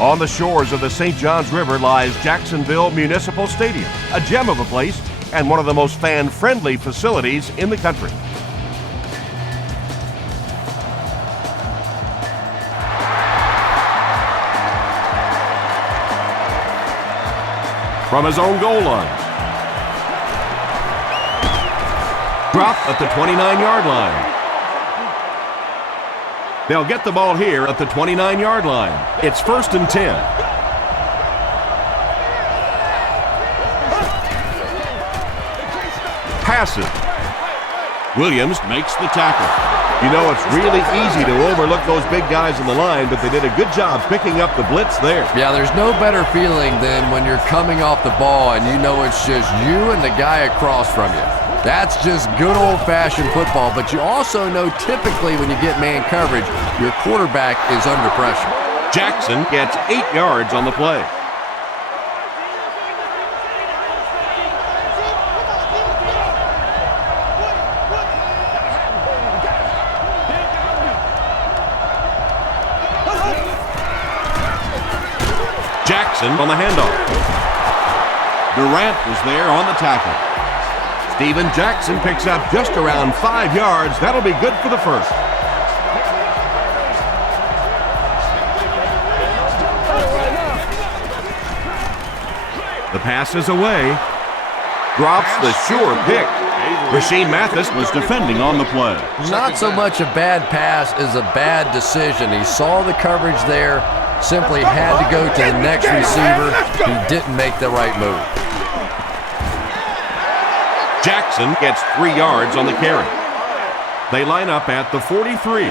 On the shores of the St. Johns River lies Jacksonville Municipal Stadium, a gem of a place and one of the most fan-friendly facilities in the country. From his own goal line. Dropped at the 29-yard line. They'll get the ball here at the 29-yard line. It's 1st and 10. Passes. Williams makes the tackle. You know, it's really easy to overlook those big guys in the line, but they did a good job picking up the blitz there. Yeah, there's no better feeling than when you're coming off the ball and you know it's just you and the guy across from you. That's just good old-fashioned football, but you also know typically when you get man coverage, your quarterback is under pressure. Jackson gets 8 yards on the play. Jackson on the handoff. Durant was there on the tackle. Steven Jackson picks up just around 5 yards. That'll be good for the first. The pass is away. Drops the sure pick. Rasheem Mathis was defending on the play. Not so much a bad pass as a bad decision. He saw the coverage there, simply had to go to the next receiver who didn't make the right move. Jackson gets 3 yards on the carry. They line up at the 43.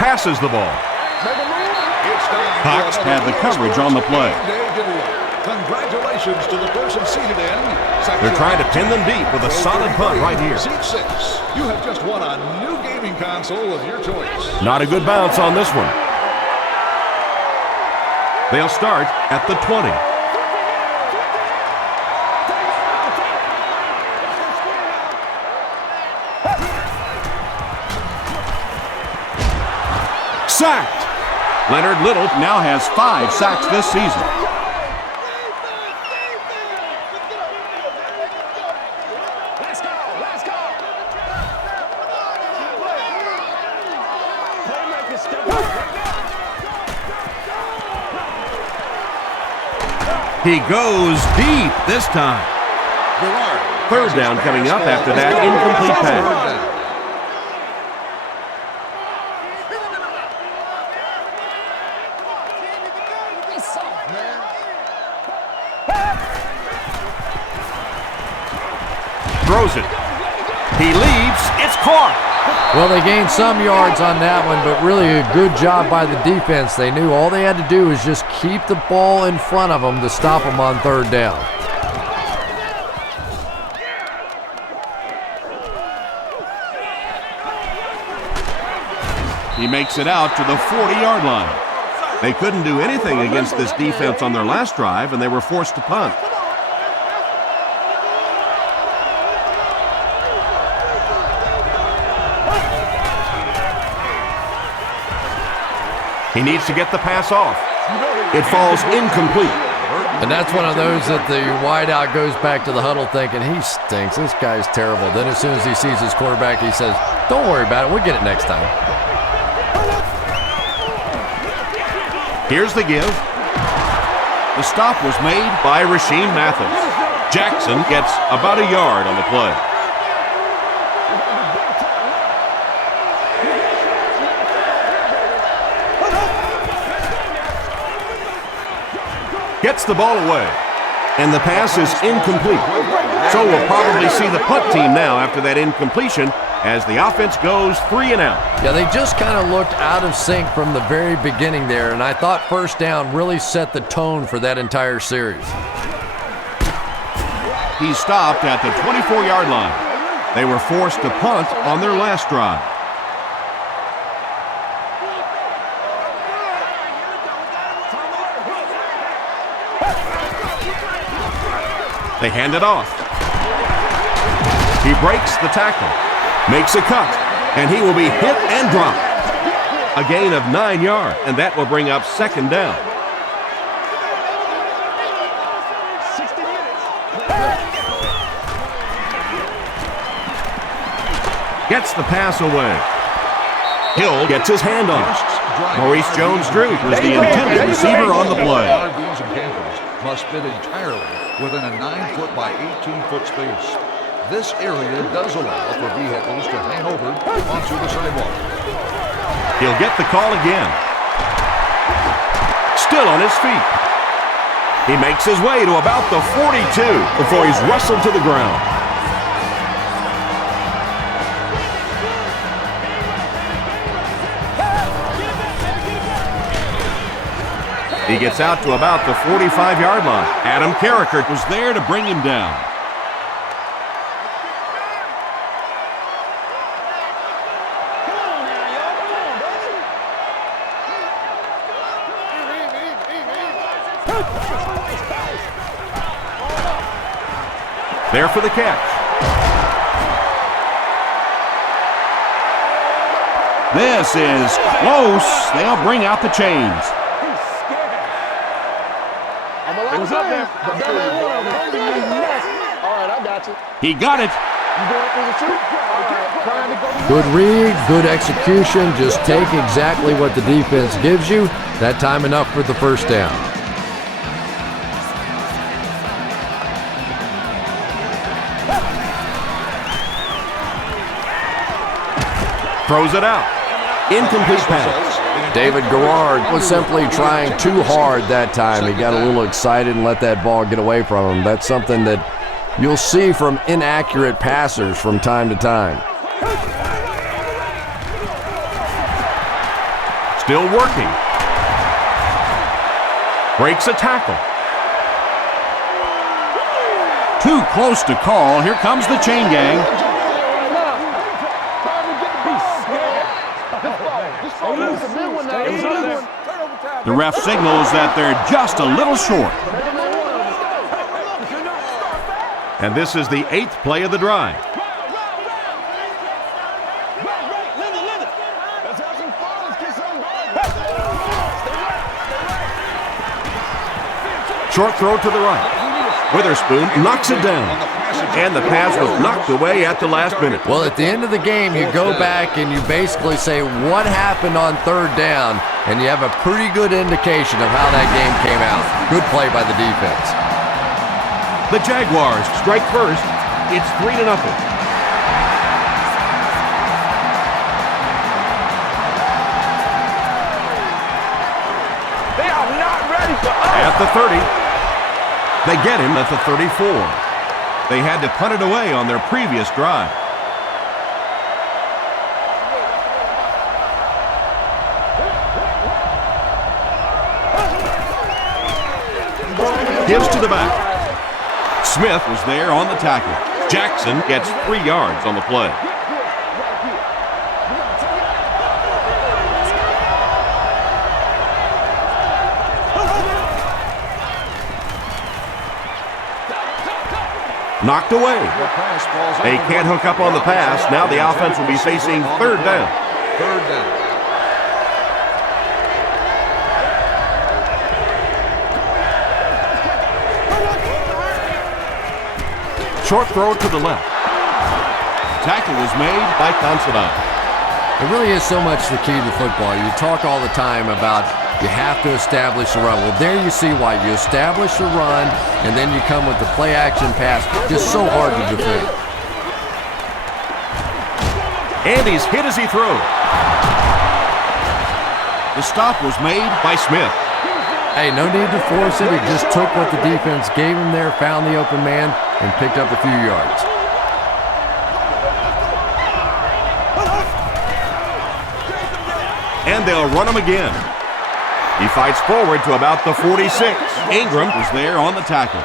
Passes the ball. Cox had the coverage on the play. Congratulations to the person seated in. They're trying to pin them deep with a solid punt right here. Seat 6. You have just won a new gaming console of your choice. Not a good bounce on this one. They'll start at the 20. Sacked. Leonard Little now has 5 sacks this season. He goes deep this time. 3rd down coming up after that incomplete pass. Throws it. He leaps. It's caught. Well, they gained some yards on that one, but really a good job by the defense. They knew all they had to do was just keep the ball in front of them to stop them on 3rd down. He makes it out to the 40-yard line. They couldn't do anything against this defense on their last drive, and they were forced to punt. He needs to get the pass off. It falls incomplete. And that's one of those that the wideout goes back to the huddle thinking, he stinks, this guy's terrible. Then as soon as he sees his quarterback, he says, don't worry about it, we'll get it next time. Here's the give. The stop was made by Rasheem Mathis. Jackson gets about a yard on the play. Gets the ball away, and the pass is incomplete. So we'll probably see the punt team now after that incompletion as the offense goes 3 and out. Yeah, they just kind of looked out of sync from the very beginning there, and I thought 1st down really set the tone for that entire series. He stopped at the 24-yard line. They were forced to punt on their last drive. They hand it off. He breaks the tackle, makes a cut, and he will be hit and dropped. A gain of 9 yards, and that will bring up second down. Gets the pass away. Hill gets his hand on it. Maurice Jones-Drew was the intended receiver on the play. RBs and campers must fit entirely within a 9-foot by 18-foot space. This area does allow for vehicles to hang over onto the sidewalk. He'll get the call again. Still on his feet. He makes his way to about the 42 before he's wrestled to the ground. He gets out to about the 45-yard line. Adam Carricker was there to bring him down. There for the catch. This is close. They'll bring out the chains. What's up there? All right, I got you. He got it. Good read, good execution. Just take exactly what the defense gives you. That time enough for the first down. Throws it out. Incomplete pass. David Garrard was simply trying too hard that time. He got a little excited and let that ball get away from him. That's something that you'll see from inaccurate passers from time to time. Still working. Breaks a tackle. Too close to call. Here comes the chain gang. The ref signals that they're just a little short. And this is the 8th play of the drive. Short throw to the right. Witherspoon knocks it down. And the pass was knocked away at the last minute. Well, at the end of the game, you go back and you basically say what happened on third down, and you have a pretty good indication of how that game came out. Good play by the defense. The Jaguars strike first. It's 3-0. They are not ready for us. At the 30. They get him at the 34. They had to punt it away on their previous drive. Gives to the back. Smith was there on the tackle. Jackson gets 3 yards on the play. Knocked away. They can't hook up on the pass. Now the offense will be facing third down. Third down. Short throw to the left. Tackle was made by Considine. It really is so much the key to football. You talk all the time about you have to establish a run. Well, there you see why. You establish a run, and then you come with the play-action pass. Just so hard to defend. And he's hit as he throws. The stop was made by Smith. Hey, no need to force it. He just took what the defense gave him there, found the open man, and picked up a few yards. And they'll run him again. He fights forward to about the 46. Ingram was there on the tackle.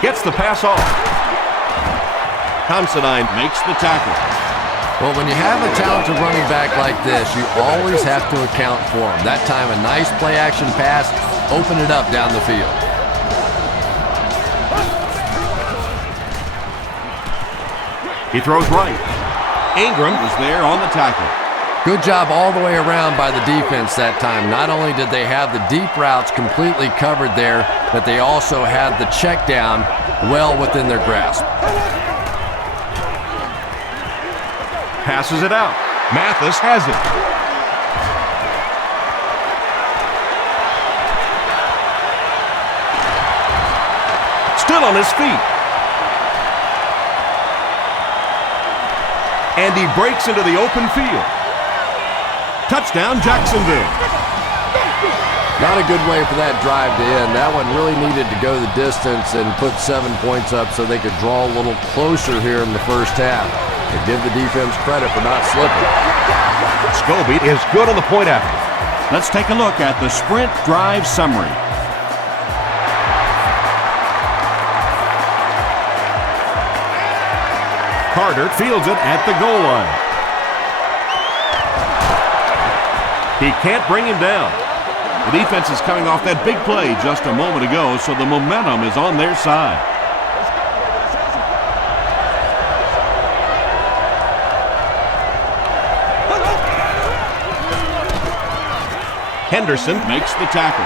Gets the pass off. Considine makes the tackle. Well, when you have a talented running back like this, you always have to account for him. That time, a nice play-action pass, open it up down the field. He throws right. Ingram was there on the tackle. Good job all the way around by the defense that time. Not only did they have the deep routes completely covered there, but they also had the check down well within their grasp. Passes it out. Mathis has it. Still on his feet. And he breaks into the open field. Touchdown, Jacksonville. Not a good way for that drive to end. That one really needed to go the distance and put 7 points up so they could draw a little closer here in the first half. And give the defense credit for not slipping. Scobie is good on the point after. Let's take a look at the sprint drive summary. Carter fields it at the goal line. He can't bring him down. The defense is coming off that big play just a moment ago, so the momentum is on their side. Henderson makes the tackle.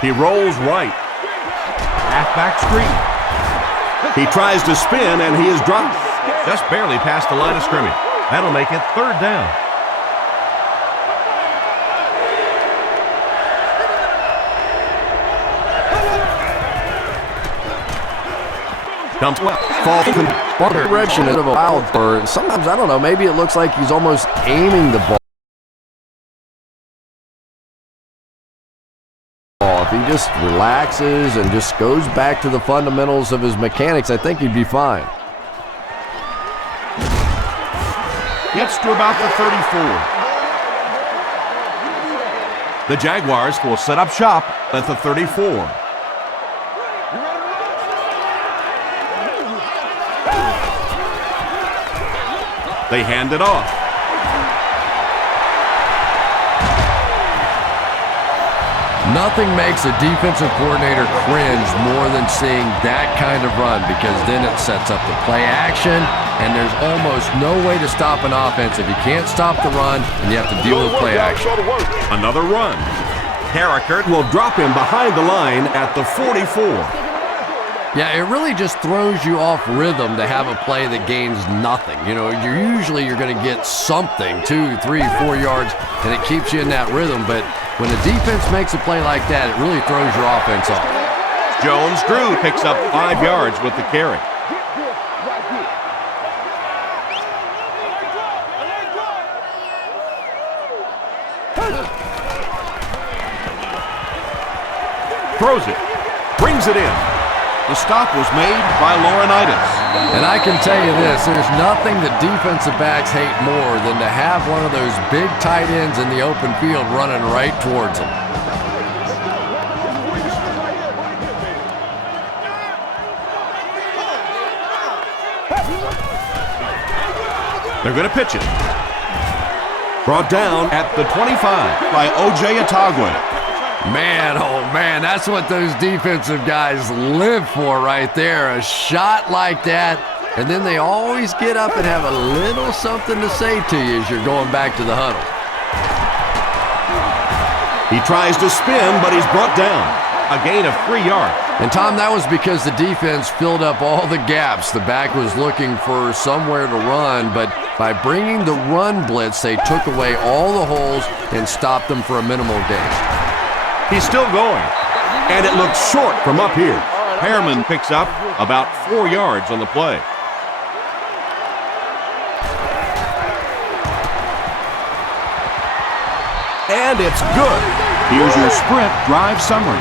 He rolls right. Halfback screen. He tries to spin and he is dropped. Just barely past the line of scrimmage. That'll make it 3rd down. Dumps left. Falls in the Direction is a wild bird. Sometimes, I don't know, maybe it looks like he's almost aiming the ball. If he just relaxes and just goes back to the fundamentals of his mechanics, I think he'd be fine. Gets to about the 34. The Jaguars will set up shop at the 34. They hand it off. Nothing makes a defensive coordinator cringe more than seeing that kind of run, because then it sets up the play action, and there's almost no way to stop an offense if you can't stop the run and you have to deal with play action. Another run. Carricker will drop him behind the line at the 44. Yeah, it really just throws you off rhythm to have a play that gains nothing. You know, you're going to get something, 2, 3, 4 yards, and it keeps you in that rhythm. But when the defense makes a play like that, it really throws your offense off. Jones-Drew picks up 5 yards with the carry. Throws it. Brings it in. The stop was made by Laurinaitis. And I can tell you this, there's nothing that defensive backs hate more than to have one of those big tight ends in the open field running right towards them. They're going to pitch it. Brought down at the 25 by O.J. Atagwe. Man, oh man, that's what those defensive guys live for right there. A shot like that, and then they always get up and have a little something to say to you as you're going back to the huddle. He tries to spin, but he's brought down. A gain of 3 yards. And Tom, that was because the defense filled up all the gaps. The back was looking for somewhere to run, but by bringing the run blitz, they took away all the holes and stopped them for a minimal gain. He's still going, and it looks short from up here. Harriman picks up about 4 yards on the play. And it's good. Here's your sprint drive summary.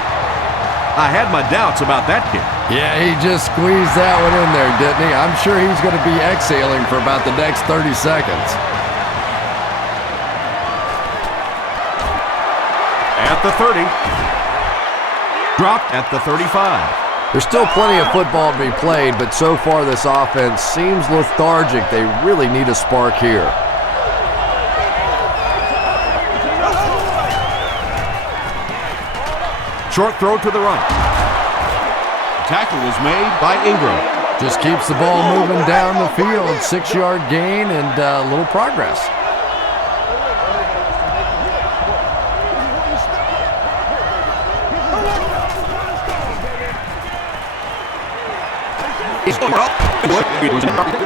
I had my doubts about that kick. Yeah, he just squeezed that one in there, didn't he? I'm sure he's going to be exhaling for about the next 30 seconds. at the 30. Dropped at the 35. There's still plenty of football to be played, but so far this offense seems lethargic. They really need a spark here. Short throw to the right. Tackle was made by Ingram. Just keeps the ball moving down the field. 6-yard gain and a little progress.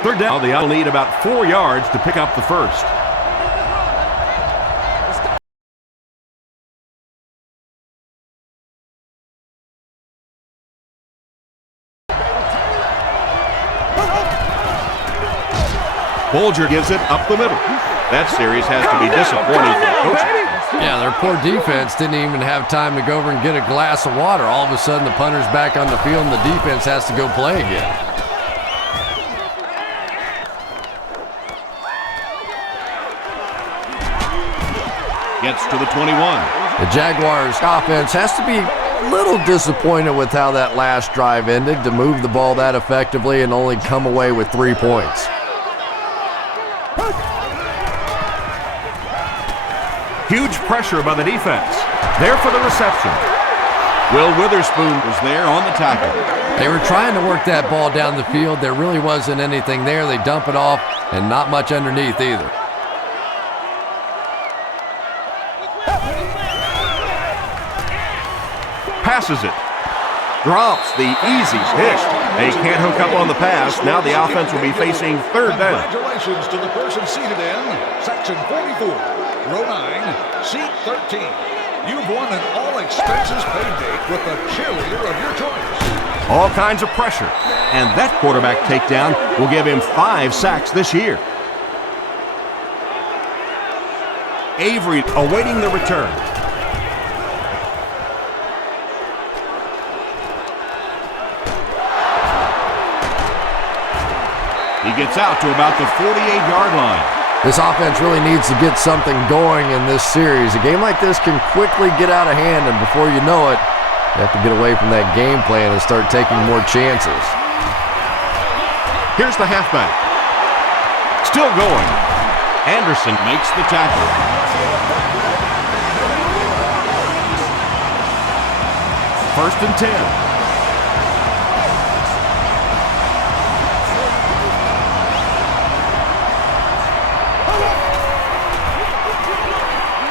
Third down. They'll need about 4 yards to pick up the first. Bolger gives it up the middle. That series has to be disappointing for the coach. Yeah, their poor defense didn't even have time to go over and get a glass of water. All of a sudden, the punter's back on the field, and the defense has to go play again. Gets to the 21. The Jaguars offense has to be a little disappointed with how that last drive ended, to move the ball that effectively and only come away with 3 points. Huge pressure by the defense. There for the reception. Will Witherspoon was there on the tackle. They were trying to work that ball down the field. There really wasn't anything there. They dump it off, and not much underneath either. Passes it. Drops the easy hit. They can't hook up on the pass. Now the offense will be facing third down. Congratulations to the person seated in Section 44, Row 9, Seat 13. You've won an all-expenses-paid date with the cheerleader of your choice. All kinds of pressure. And that quarterback takedown will give him 5 sacks this year. Avery awaiting the return. He gets out to about the 48-yard line. This offense really needs to get something going in this series. A game like this can quickly get out of hand, and before you know it, you have to get away from that game plan and start taking more chances. Here's the halfback. Still going. Anderson makes the tackle. First and 10.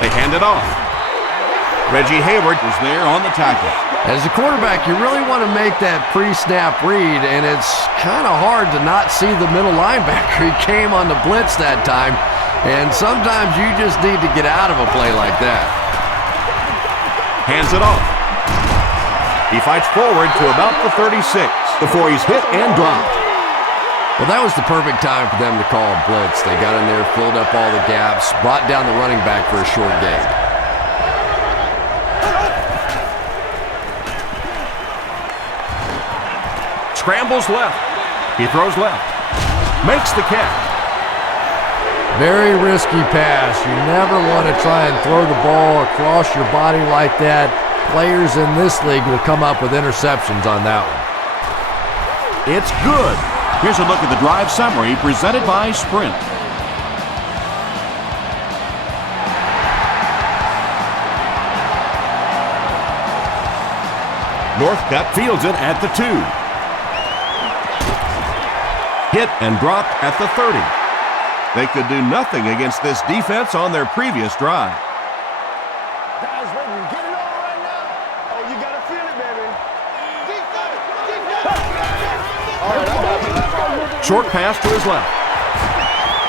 They hand it off. Reggie Hayward was there on the tackle. As a quarterback, you really want to make that pre-snap read, and it's kind of hard to not see the middle linebacker. He came on the blitz that time, and sometimes you just need to get out of a play like that. Hands it off. He fights forward to about the 36 before he's hit and dropped. Well, that was the perfect time for them to call a blitz. They got in there, filled up all the gaps, brought down the running back for a short gain. Scrambles left. He throws left. Makes the catch. Very risky pass. You never want to try and throw the ball across your body like that. Players in this league will come up with interceptions on that one. It's good. Here's a look at the drive summary presented by Sprint. Northcutt fields it at the 2. Hit and dropped at the 30. They could do nothing against this defense on their previous drive. Guys, ready to get it on right now? Oh, you gotta feel it, baby. All right, I got you. Short pass to his left.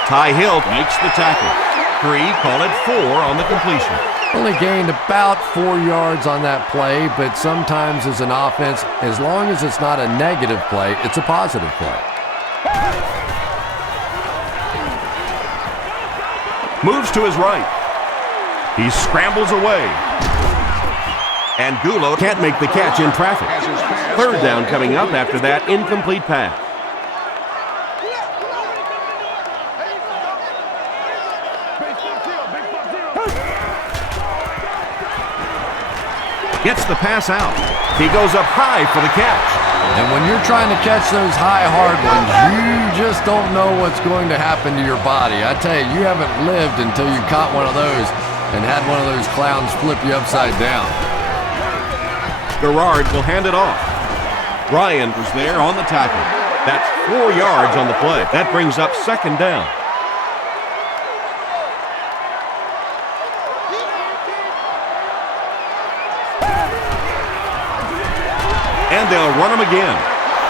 Ty Hill makes the tackle. 3, call it 4 on the completion. Only gained about 4 yards on that play, but sometimes as an offense, as long as it's not a negative play, it's a positive play. Moves to his right. He scrambles away. And Gulo can't make the catch in traffic. Third down coming up after that incomplete pass. Gets the pass out. He goes up high for the catch. And when you're trying to catch those high, hard ones, you just don't know what's going to happen to your body. I tell you, you haven't lived until you caught one of those and had one of those clowns flip you upside down. Gerard will hand it off. Ryan was there on the tackle. That's 4 yards on the play. That brings up second down. And they'll run him again.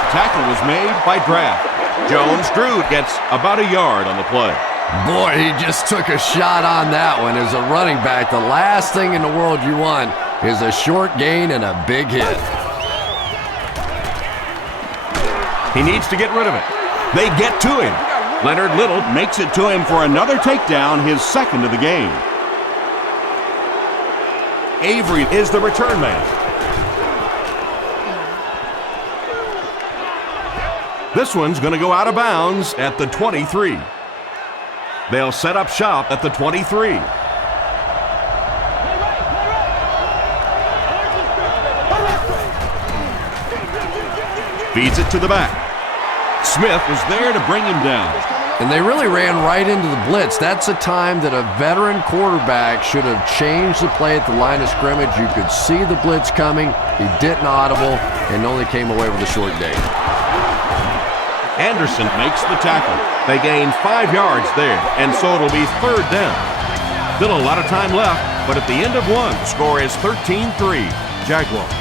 Tackle was made by Draft. Jones-Drew gets about a yard on the play. Boy, he just took a shot on that one. As a running back, the last thing in the world you want is a short gain and a big hit. He needs to get rid of it. They get to him. Leonard Little makes it to him for another takedown, his second of the game. Avery is the return man. This one's going to go out of bounds at the 23. They'll set up shop at the 23. Feeds it to the back. Smith was there to bring him down. And they really ran right into the blitz. That's a time that a veteran quarterback should have changed the play at the line of scrimmage. You could see the blitz coming. He didn't audible and only came away with a short gain. Anderson makes the tackle. They gain 5 yards there, and so it'll be third down. Still a lot of time left, but at the end of one, the score is 13-3, Jaguars.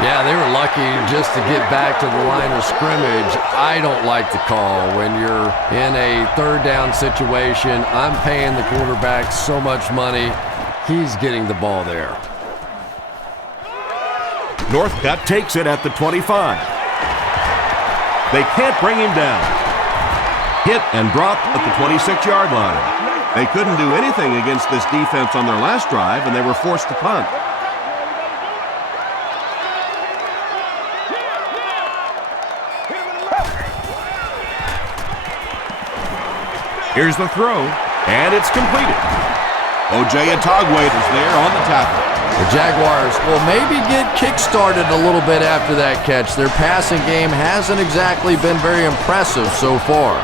Yeah, they were lucky just to get back to the line of scrimmage. I don't like the call when you're in a third down situation. I'm paying the quarterback so much money. He's getting the ball there. Northcutt takes it at the 25. They can't bring him down. Hit and dropped at the 26-yard line. They couldn't do anything against this defense on their last drive, and they were forced to punt. Here's the throw, and it's completed. O.J. Atogwe is there on the tackle. The Jaguars will maybe get kick-started a little bit after that catch. Their passing game hasn't exactly been very impressive so far.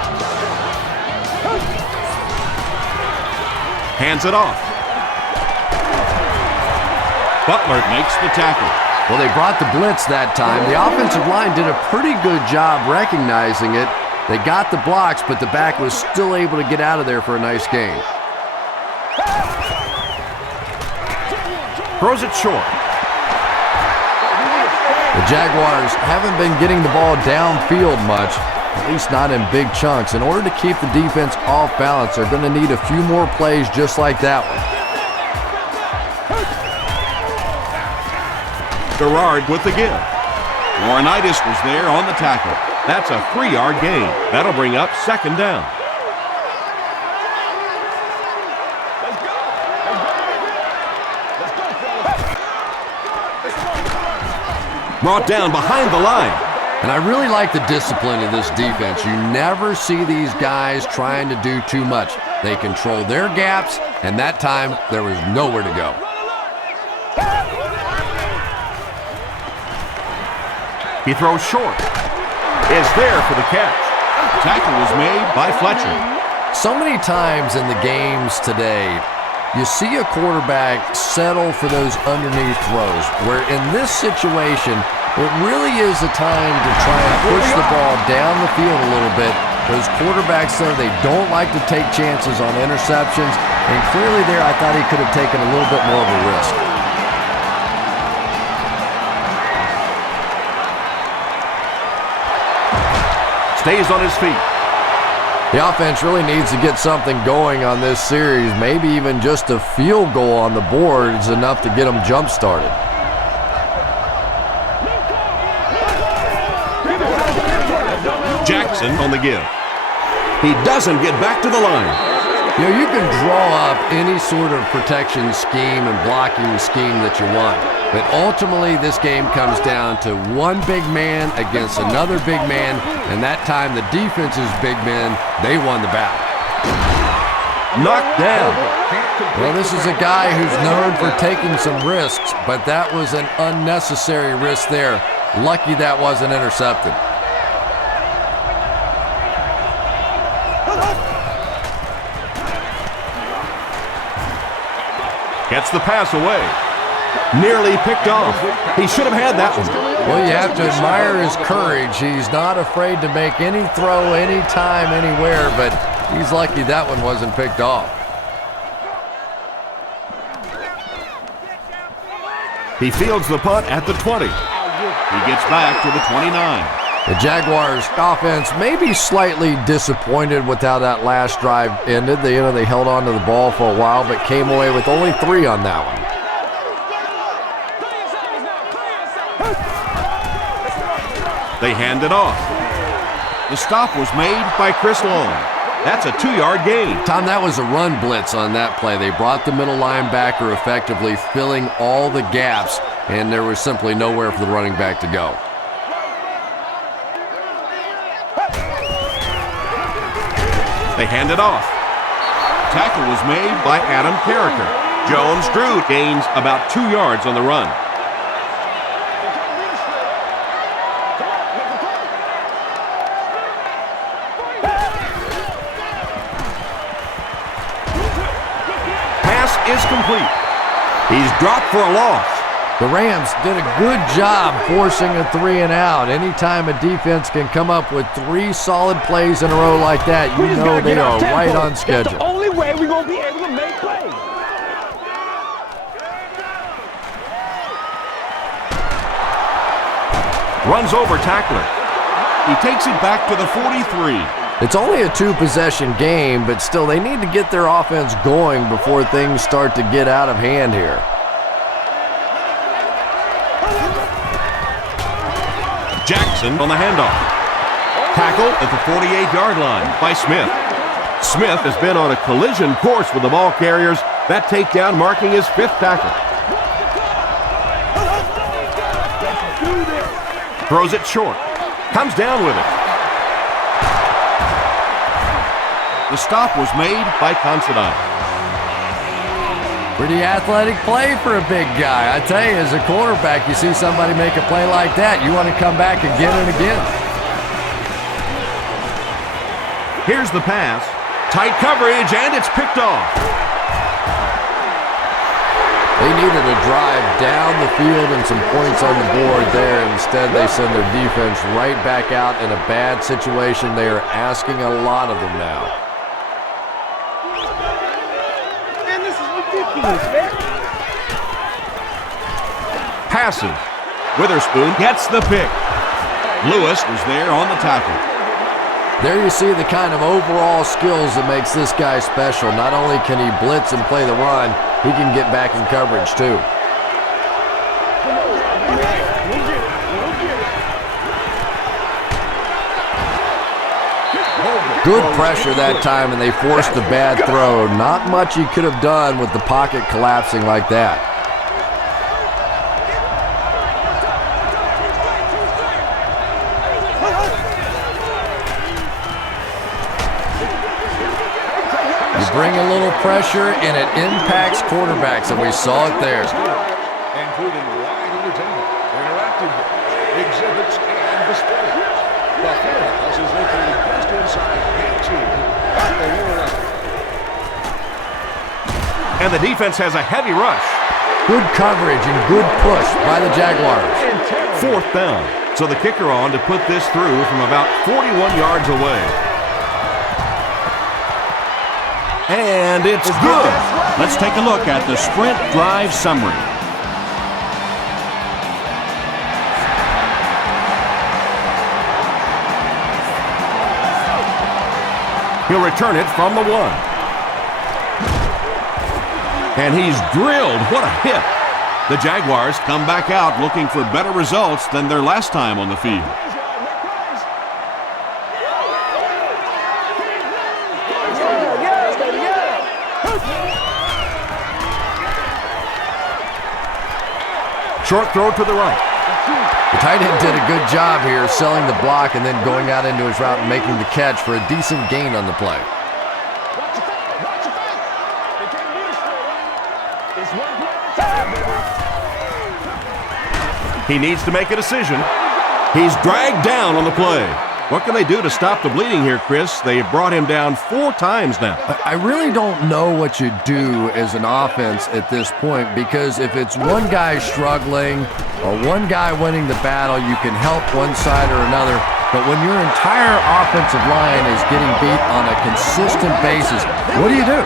Hands it off. Butler makes the tackle. Well, they brought the blitz that time. The offensive line did a pretty good job recognizing it. They got the blocks, but the back was still able to get out of there for a nice gain. Throws it short. The Jaguars haven't been getting the ball downfield much, at least not in big chunks. In order to keep the defense off balance, they're going to need a few more plays just like that one. Gerard with the give. Laurinaitis was there on the tackle. That's a 3-yard gain. That'll bring up second down. Brought down behind the line. And I really like the discipline of this defense. You never see these guys trying to do too much. They control their gaps, and that time there was nowhere to go. He throws short. Is there for the catch. Tackle was made by Fletcher. So many times in the games today, you see a quarterback settle for those underneath throws, where in this situation, it really is a time to try and push the ball down the field a little bit. Those quarterbacks, though, they don't like to take chances on interceptions, and clearly there I thought he could have taken a little bit more of a risk. Stays on his feet. The offense really needs to get something going on this series. Maybe even just a field goal on the board is enough to get them jump-started. Jackson on the give. He doesn't get back to the line. You know, you can draw up any sort of protection scheme and blocking scheme that you want. But ultimately, this game comes down to one big man against another big man, and that time the defense's big men, they won the battle. Knocked down. Well, this is a guy who's known for taking some risks, but that was an unnecessary risk there. Lucky that wasn't intercepted. Gets the pass away. Nearly picked off. He should have had that one. Well, you have to admire his courage. He's not afraid to make any throw, anytime, anywhere, but he's lucky that one wasn't picked off. He fields the punt at the 20. He gets back to the 29. The Jaguars offense may be slightly disappointed with how that last drive ended. They held on to the ball for a while, but came away with only 3 on that one. They hand it off. The stop was made by Chris Long. That's a 2-yard gain. Tom, that was a run blitz on that play. They brought the middle linebacker effectively, filling all the gaps, and there was simply nowhere for the running back to go. They hand it off. Tackle was made by Adam Carricker. Jones-Drew gains about 2 yards on the run. Is complete. He's dropped for a loss. The Rams did a good job forcing a 3 and out. Anytime a defense can come up with 3 solid plays in a row like that, you know they are right on schedule. That's the only way we're going to be able to make plays. Runs over tackler. He takes it back to the 43. It's only a 2-possession game, but still they need to get their offense going before things start to get out of hand here. Jackson on the handoff. Tackle at the 48-yard line by Smith. Smith has been on a collision course with the ball carriers. That takedown marking his 5th tackle. Throws it short. Comes down with it. The stop was made by Considine. Pretty athletic play for a big guy. I tell you, as a quarterback, you see somebody make a play like that, you want to come back again and again. Here's the pass. Tight coverage, and it's picked off. They needed a drive down the field and some points on the board there. Instead, they send their defense right back out in a bad situation. They are asking a lot of them now. Passes. Witherspoon gets the pick. Lewis was there on the tackle. There you see the kind of overall skills that makes this guy special. Not only can he blitz and play the run, he can get back in coverage too. Good pressure that time, and they forced a bad throw. Not much he could have done with the pocket collapsing like that. You bring a little pressure, and it impacts quarterbacks, and we saw it there. Including live entertainment, interactive exhibits, and displays. The Firehouse is located just inside Gate 2 at the lower level. And the defense has a heavy rush. Good coverage and good push by the Jaguars. 4th down. So the kicker on to put this through from about 41 yards away. And it's good. Let's take a look at the sprint drive summary. He'll return it from the 1. And he's drilled. What a hit. The Jaguars come back out looking for better results than their last time on the field. Short throw to the right. The tight end did a good job here selling the block and then going out into his route and making the catch for a decent gain on the play. Watch your face. They can't do it straight up. It's one play at a time, baby. He needs to make a decision. He's dragged down on the play. What can they do to stop the bleeding here, Chris? They've brought him down 4 times now. I really don't know what you do as an offense at this point, because if it's one guy struggling or one guy winning the battle, you can help one side or another. But when your entire offensive line is getting beat on a consistent basis, what do you do?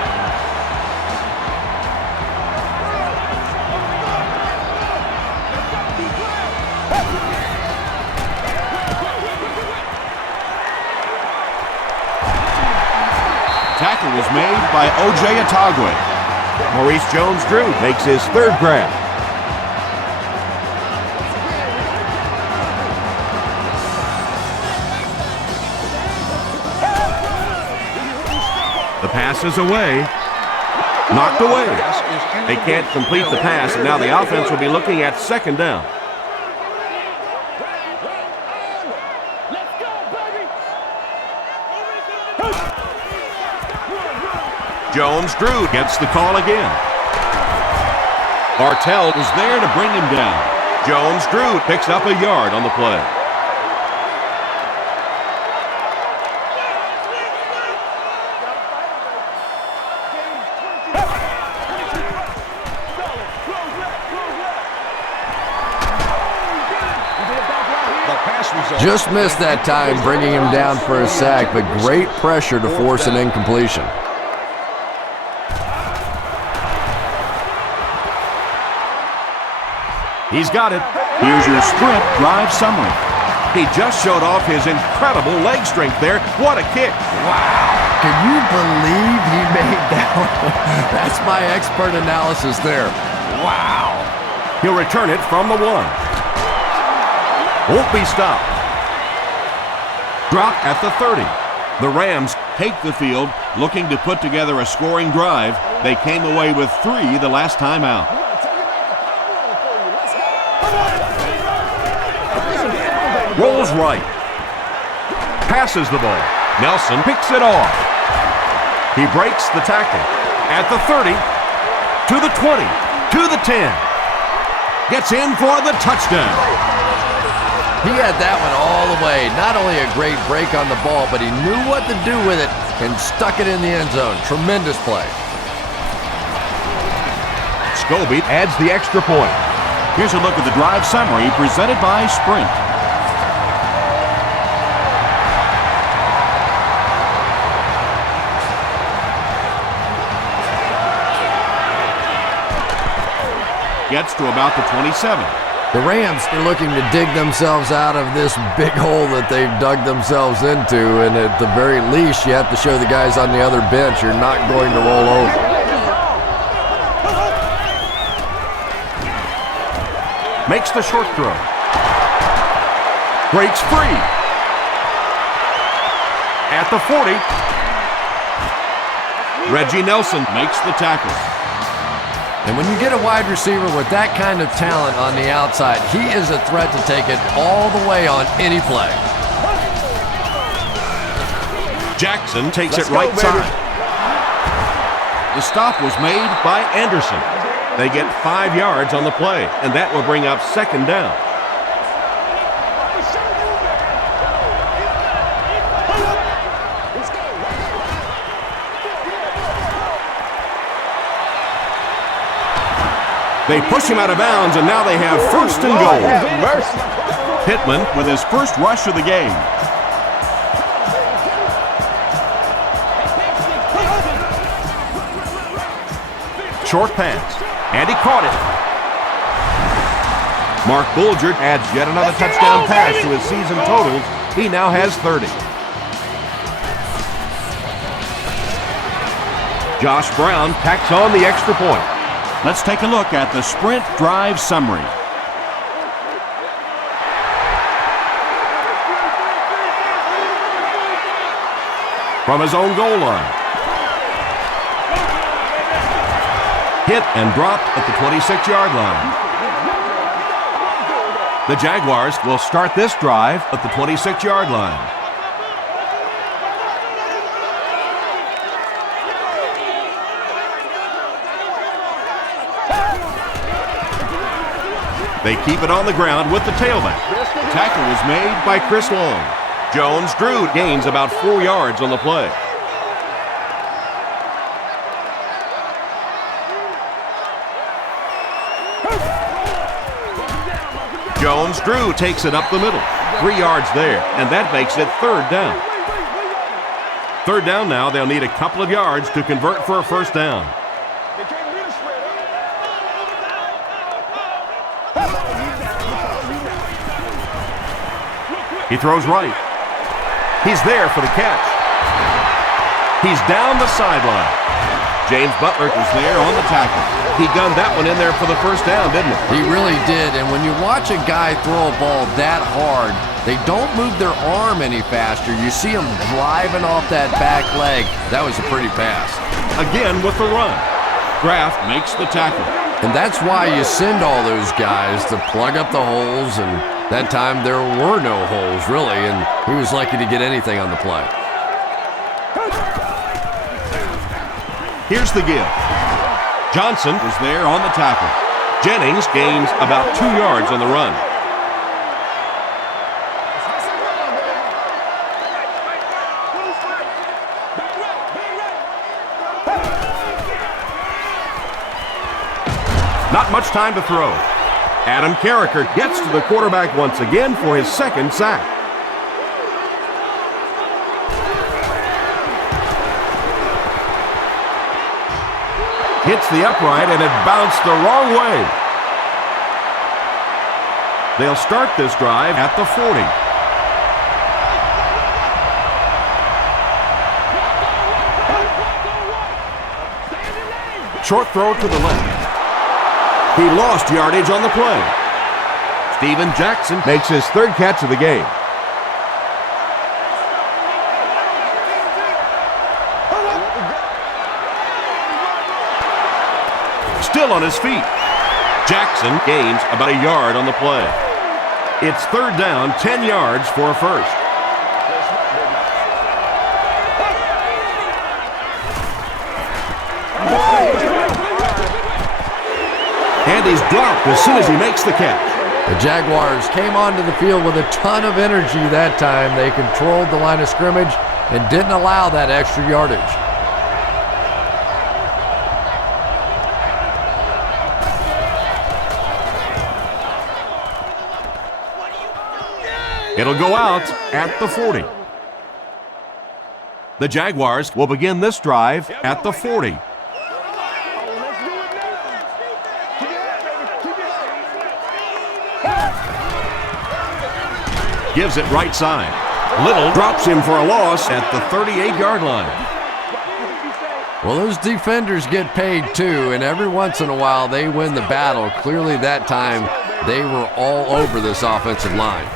Tackle was made by O.J. Atagwe. Maurice Jones-Drew makes his 3rd grab. The pass is away. Knocked away. They can't complete the pass, and now the offense will be looking at 2nd down. Jones-Drew gets the call again. Bartell was there to bring him down. Jones-Drew picks up a yard on the play. Just missed that time, bringing him down for a sack, but great pressure to force an incompletion. He's got it. Here's your sprint drive summary. He just showed off his incredible leg strength there. What a kick. Wow. Can you believe he made that one? That's my expert analysis there. Wow. He'll return it from the 1. Won't be stopped. Drop at the 30. The Rams take the field, looking to put together a scoring drive. They came away with 3 the last time out. Rolls right. Passes the ball. Nelson picks it off. He breaks the tackle. At the 30, to the 20, to the 10. Gets in for the touchdown. He had that one all the way. Not only a great break on the ball, but he knew what to do with it and stuck it in the end zone. Tremendous play. Scobie adds the extra point. Here's a look at the drive summary presented by Sprint. Gets to about the 27. The Rams are looking to dig themselves out of this big hole that they've dug themselves into, and at the very least, you have to show the guys on the other bench you're not going to roll over. Makes the short throw. Breaks free. At the 40. Reggie Nelson makes the tackle. And when you get a wide receiver with that kind of talent on the outside, he is a threat to take it all the way on any play. Jackson takes it right side. The stop was made by Anderson. They get 5 yards on the play, and that will bring up 2nd down. They push him out of bounds, and now they have 1st and goal. Pittman with his first rush of the game. Short pass, and he caught it. Mark Bulger adds yet another touchdown pass to his season totals. He now has 30. Josh Brown tacks on the extra point. Let's take a look at the Sprint drive summary. From his own goal line. Hit and dropped at the 26-yard line. The Jaguars will start this drive at the 26-yard line. They keep it on the ground with the tailback. Tackle was made by Chris Long. Jones-Drew gains about 4 yards on the play. Jones-Drew takes it up the middle. 3 yards there, and that makes it third down. Third down now, they'll need a couple of yards to convert for a first down. He throws right. He's there for the catch. He's down the sideline. James Butler was there on the tackle. He gunned that one in there for the first down, didn't he? He really did, and when you watch a guy throw a ball that hard, they don't move their arm any faster. You see him driving off that back leg. That was a pretty pass. Again with the run. Kraft makes the tackle. And that's why you send all those guys to plug up the holes, and that time there were no holes, really, and he was lucky to get anything on the play. Here's the give. Johnson was there on the tackle. Jennings gains about 2 yards on the run. Not much time to throw. Adam Carricker gets to the quarterback once again for his second sack. Hits the upright and it bounced the wrong way. They'll start this drive at the 40. Short throw to the left. He lost yardage on the play. Steven Jackson makes his third catch of the game. Still on his feet. Jackson gains about a yard on the play. It's third down, 10 yards for a first. And he's dropped as soon as he makes the catch. The Jaguars came onto the field with a ton of energy that time. They controlled the line of scrimmage and didn't allow that extra yardage. It'll go out at the 40. The Jaguars will begin this drive at the 40. Gives it right side. Little drops him for a loss at the 38-yard line. Well, those defenders get paid too, and every once in a while they win the battle. Clearly that time they were all over this offensive line.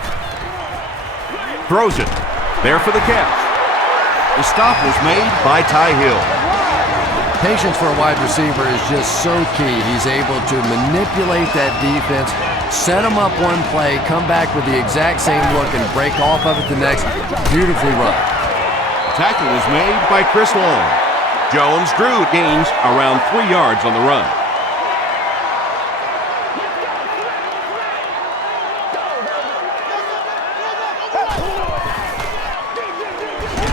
Throws it. There for the catch. The stop was made by Ty Hill. Patience for a wide receiver is just so key. He's able to manipulate that defense, set them up one play, come back with the exact same look, and break off of it the next. Beautifully run. Tackle was made by Chris Long. Jones-Drew gains around 3 yards on the run.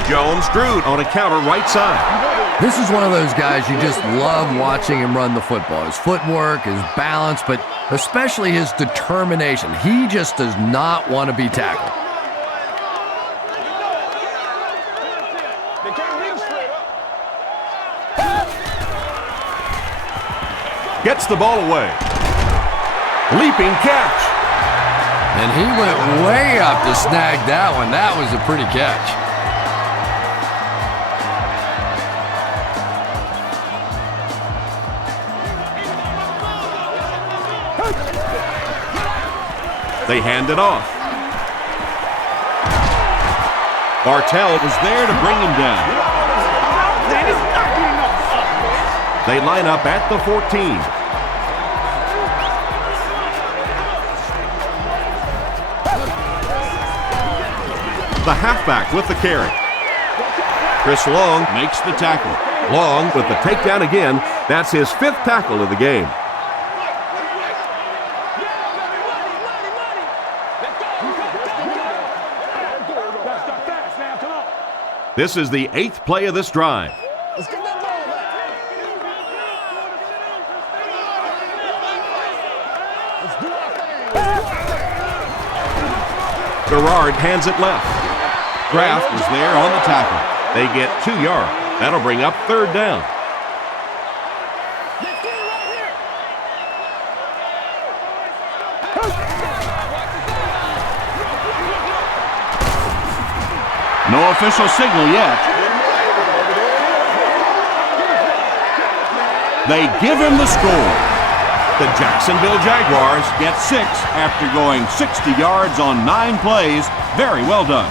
Jones-Drew on a counter right side. This is one of those guys you just love watching him run the football. His footwork, his balance, but especially his determination. He just does not want to be tackled. Gets the ball away. Leaping catch. And he went way up to snag that one. That was a pretty catch. They hand it off. Bartell was there to bring him down. They line up at the 14. The halfback with the carry. Chris Long makes the tackle. Long with the takedown again. That's his 5th tackle of the game. This is the 8th play of this drive. Gerard hands it left. Kraft is there on the tackle. They get 2 yards. That'll bring up 3rd down. No official signal yet. They give him the score. The Jacksonville Jaguars get 6 after going 60 yards on 9 plays. Very well done.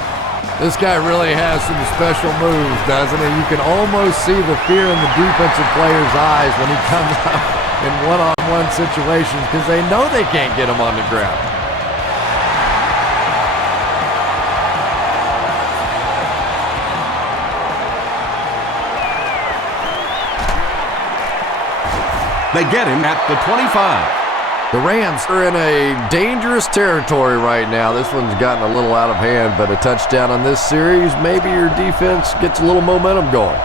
This guy really has some special moves, doesn't he? You can almost see the fear in the defensive player's eyes when he comes up in one-on-one situations because they know they can't get him on the ground. They get him at the 25. The Rams are in a dangerous territory right now. This one's gotten a little out of hand, but a touchdown on this series, maybe your defense gets a little momentum going.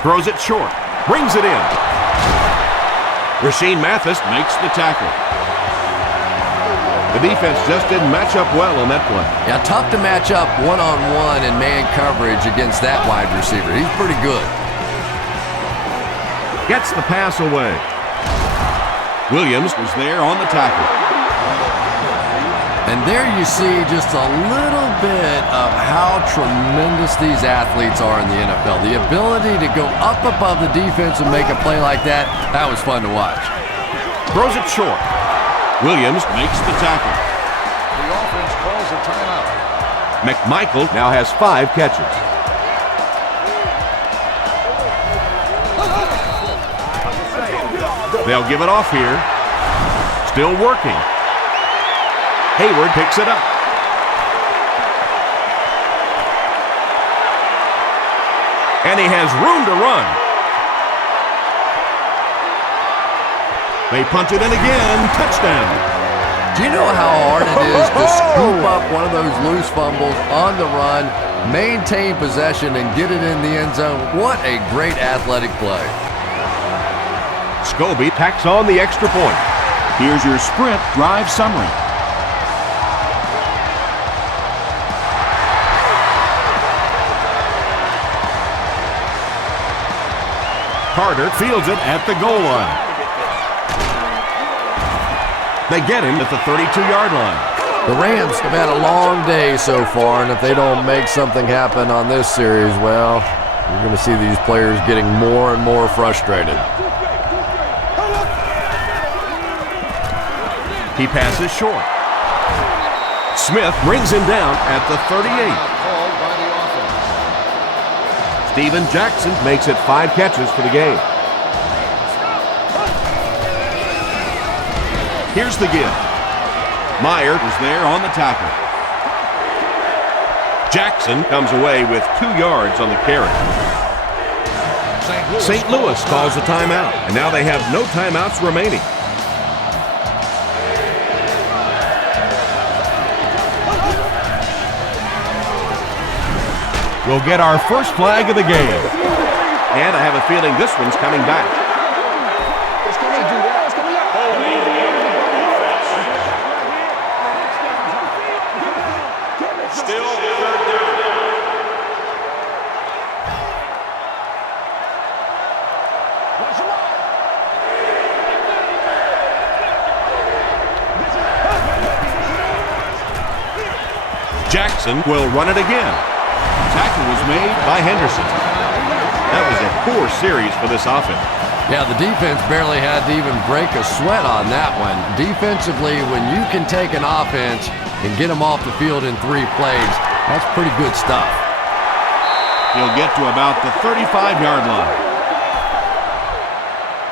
Throws it short. Brings it in. Rasheed Mathis makes the tackle. The defense just didn't match up well on that play. Yeah, tough to match up one-on-one in man coverage against that wide receiver. He's pretty good. Gets the pass away. Williams was there on the tackle. And there you see just a little bit of how tremendous these athletes are in the NFL. The ability to go up above the defense and make a play like that, that was fun to watch. Throws it short. Williams makes the tackle. The offense calls a timeout. McMichael now has 5 catches. They'll give it off here. Still working. Hayward picks it up. And he has room to run. They punch it in again. Touchdown. Do you know how hard it is to scoop up one of those loose fumbles on the run, maintain possession, and get it in the end zone? What a great athletic play. Scobie tacks on the extra point. Here's your sprint drive summary. Carter fields it at the goal line. They get him at the 32-yard line. The Rams have had a long day so far, and if they don't make something happen on this series, well, you're going to see these players getting more and more frustrated. He passes short. Smith brings him down at the 38. Steven Jackson makes it 5 catches for the game. Here's the give. Meyer is there on the tackle. Jackson comes away with 2 yards on the carry. St. Louis calls a timeout, and now they have no timeouts remaining. We'll get our first flag of the game. And I have a feeling this one's coming back. Still third down. Jackson will run it again. Tackle was made by Henderson. That was a poor series for this offense. Yeah, the defense barely had to even break a sweat on that one. Defensively, when you can take an offense and get them off the field in 3 plays, that's pretty good stuff. He'll get to about the 35-yard line.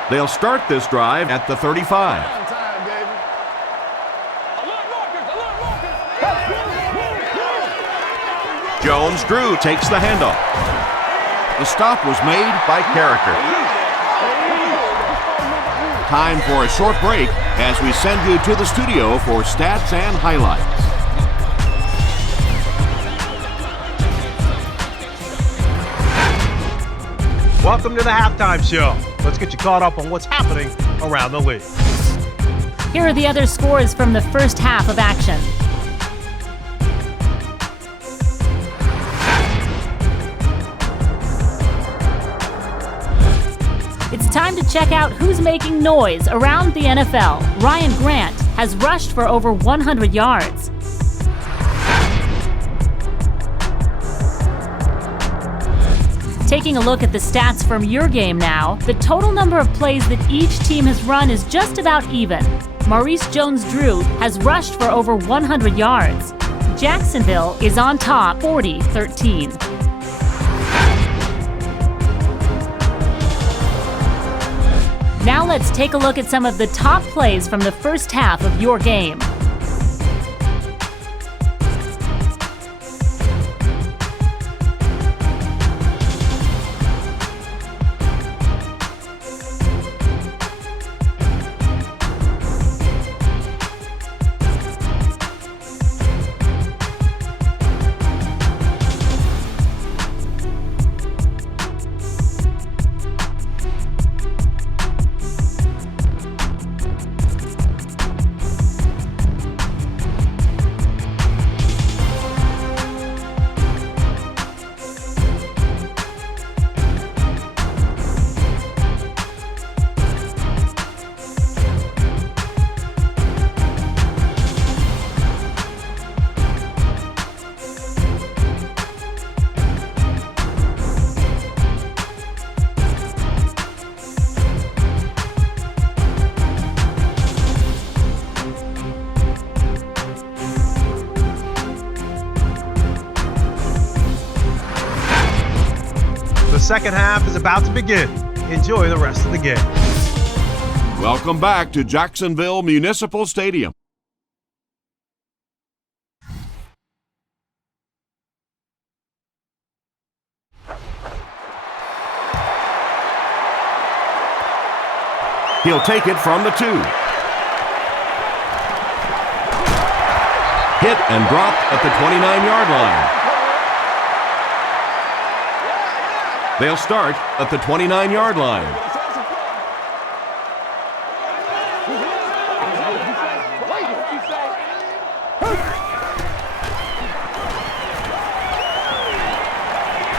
They'll start this drive at the 35. Jones-Drew takes the handoff. The stop was made by Character. Time for a short break as we send you to the studio for stats and highlights. Welcome to the halftime show. Let's get you caught up on what's happening around the league. Here are the other scores from the first half of action. It's time to check out who's making noise around the NFL. Ryan Grant has rushed for over 100 yards. Taking a look at the stats from your game now, the total number of plays that each team has run is just about even. Maurice Jones-Drew has rushed for over 100 yards. Jacksonville is on top, 40-13. Now let's take a look at some of the top plays from the first half of your game. The second half is about to begin. Enjoy the rest of the game. Welcome back to Jacksonville Municipal Stadium. He'll take it from the 2. Hit and dropped at the 29-yard line. They'll start at the 29-yard line.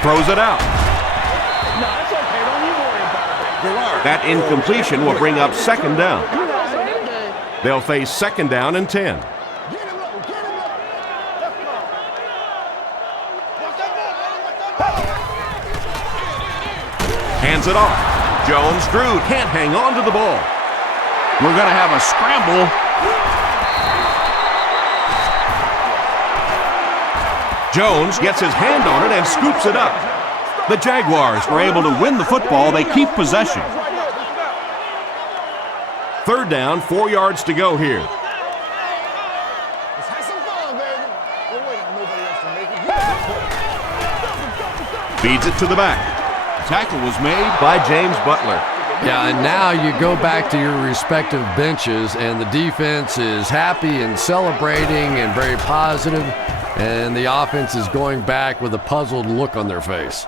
Throws it out. That incompletion will bring up second down. They'll face second down and 10. Hands it off. Jones-Drew can't hang on to the ball. We're going to have a scramble. Jones gets his hand on it and scoops it up. The Jaguars were able to win the football. They keep possession. Third down, 4 yards to go here. Feeds it to the back. Tackle was made by James Butler. Yeah, and now you go back to your respective benches, and the defense is happy and celebrating and very positive, and the offense is going back with a puzzled look on their face.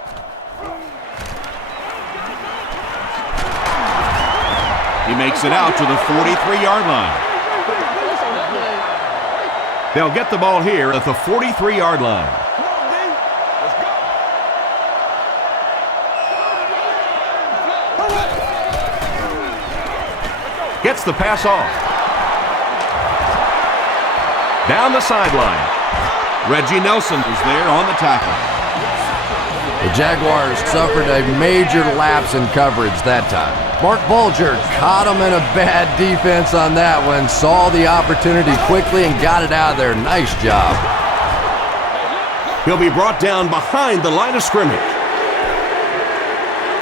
He makes it out to the 43-yard line. They'll get the ball here at the 43-yard line. Gets the pass off. Down the sideline. Reggie Nelson is there on the tackle. The Jaguars suffered a major lapse in coverage that time. Mark Bulger caught him in a bad defense on that one, saw the opportunity quickly and got it out of there. Nice job. He'll be brought down behind the line of scrimmage.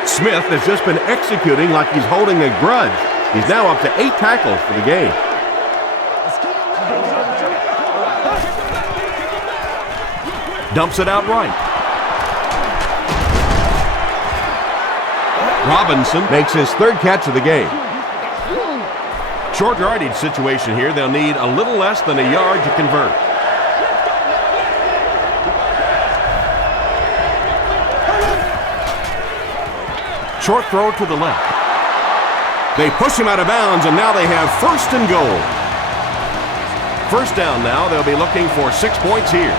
Smith has just been executing like he's holding a grudge. He's now up to 8 tackles for the game. Dumps it out right. Robinson makes his third catch of the game. Short yardage situation here. They'll need a little less than a yard to convert. Short throw to the left. They push him out of bounds, and now they have first and goal. First down now. They'll be looking for 6 points here.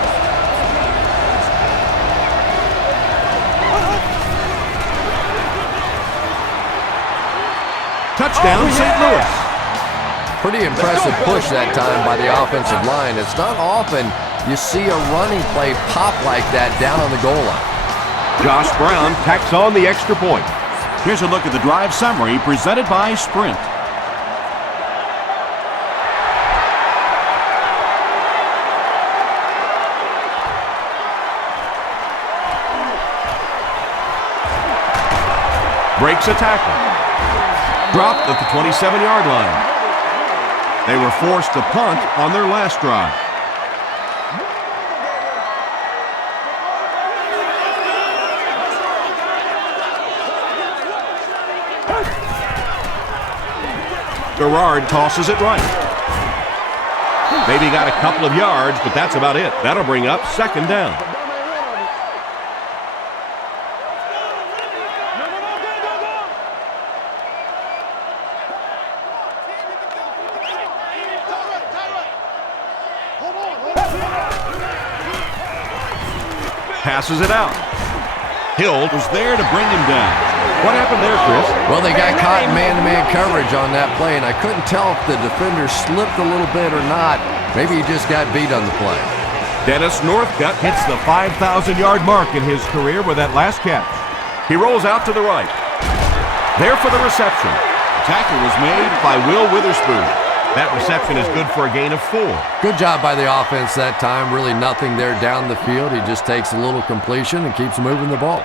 Touchdown, St. Louis. Pretty impressive push that time by the offensive line. It's not often you see a running play pop like that down on the goal line. Josh Brown tacks on the extra point. Here's a look at the drive summary presented by Sprint. Breaks a tackle. Dropped at the 27-yard line. They were forced to punt on their last drive. Garrard tosses it right. Maybe got a couple of yards, but that's about it. That'll bring up second down. Passes it out. Hill was there to bring him down. What happened there, Chris? Well, they got caught in man-to-man coverage on that play, and I couldn't tell if the defender slipped a little bit or not. Maybe he just got beat on the play. Dennis Northcutt hits the 5,000-yard mark in his career with that last catch. He rolls out to the right. There for the reception. Tackle was made by Will Witherspoon. That reception is good for a gain of 4. Good job by the offense that time. Really nothing there down the field. He just takes a little completion and keeps moving the ball.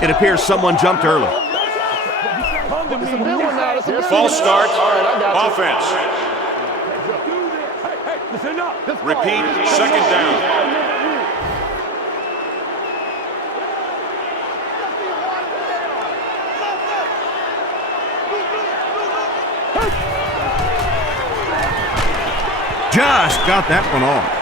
It appeers someone jumped early. False start, offense. Repeat, second down. Just got that one off.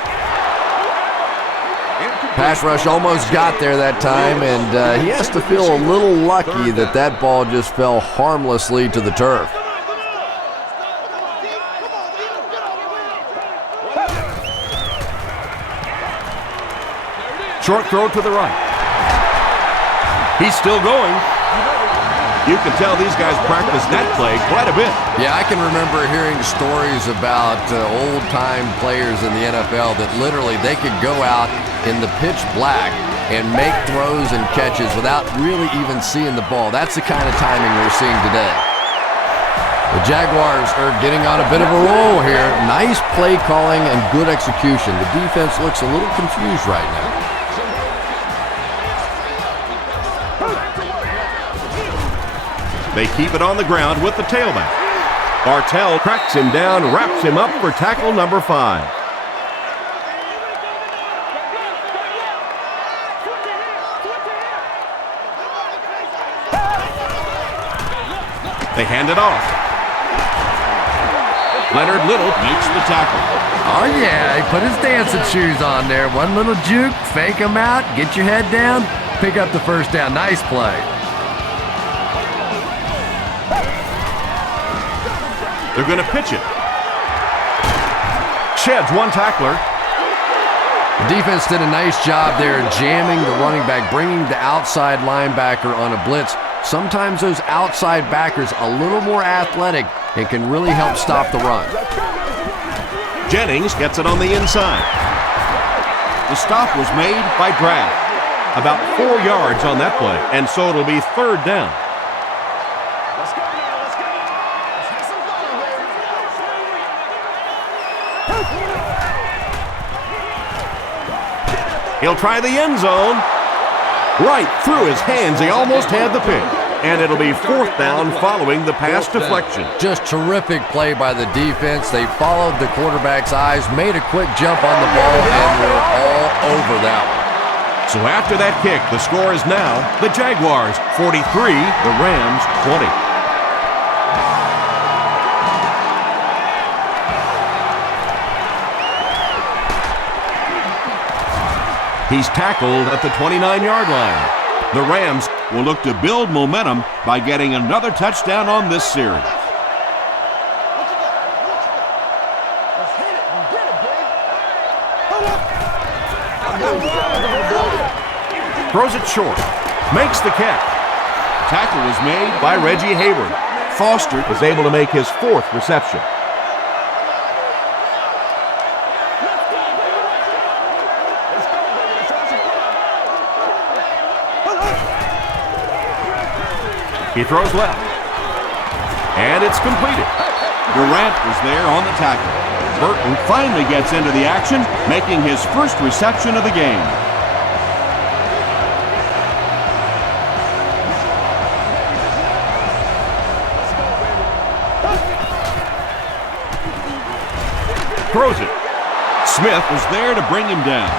Pass rush almost got there that time, and he has to feel a little lucky that that ball just fell harmlessly to the turf. Short throw to the right. He's still going. You can tell these guys practice that play quite a bit. Yeah, I can remember hearing stories about old-time players in the NFL that literally they could go out in the pitch black and make throws and catches without really even seeing the ball. That's the kind of timing we're seeing today. The Jaguars are getting on a bit of a roll here. Nice play calling and good execution. The defense looks a little confused right now. They keep it on the ground with the tailback. Bartell cracks him down, wraps him up for tackle number 5. They hand it off. Leonard Little makes the tackle. Oh, yeah, he put his dancing shoes on there. One little juke, fake him out, get your head down, pick up the first down. Nice play. They're going to pitch it. Sheds one tackler. The defense did a nice job there jamming the running back, bringing the outside linebacker on a blitz. Sometimes those outside backers a little more athletic and can really help stop the run. Jennings gets it on the inside. The stop was made by Draft. About 4 yards on that play, and so it'll be third down. He'll try the end zone. Right through his hands. He almost had the pick. and it'll be 4th down following the pass deflection. Just terrific play by the defense. They followed the quarterback's eyes, made a quick jump on the ball, and were all over that one. So after that kick, the score is now the Jaguars 43, the Rams 20. He's tackled at the 29-yard line. The Rams will look to build momentum by getting another touchdown on this series. Throws it short. Makes the catch. Tackle was made by Reggie Hayward. Foster is able to make his 4th reception. He throws left. And it's completed. Durant was there on the tackle. Burton finally gets into the action, making his 1st reception of the game. Throws it. Smith was there to bring him down.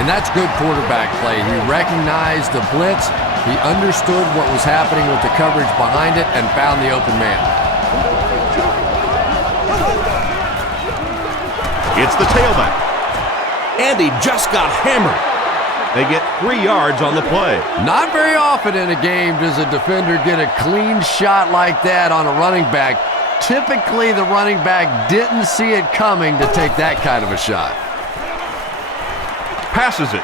And that's good quarterback play. He recognized the blitz. He understood what was happening with the coverage behind it and found the open man. It's the tailback. And he just got hammered. They get 3 yards on the play. Not very often in a game does a defender get a clean shot like that on a running back. Typically, the running back didn't see it coming to take that kind of a shot. Passes it.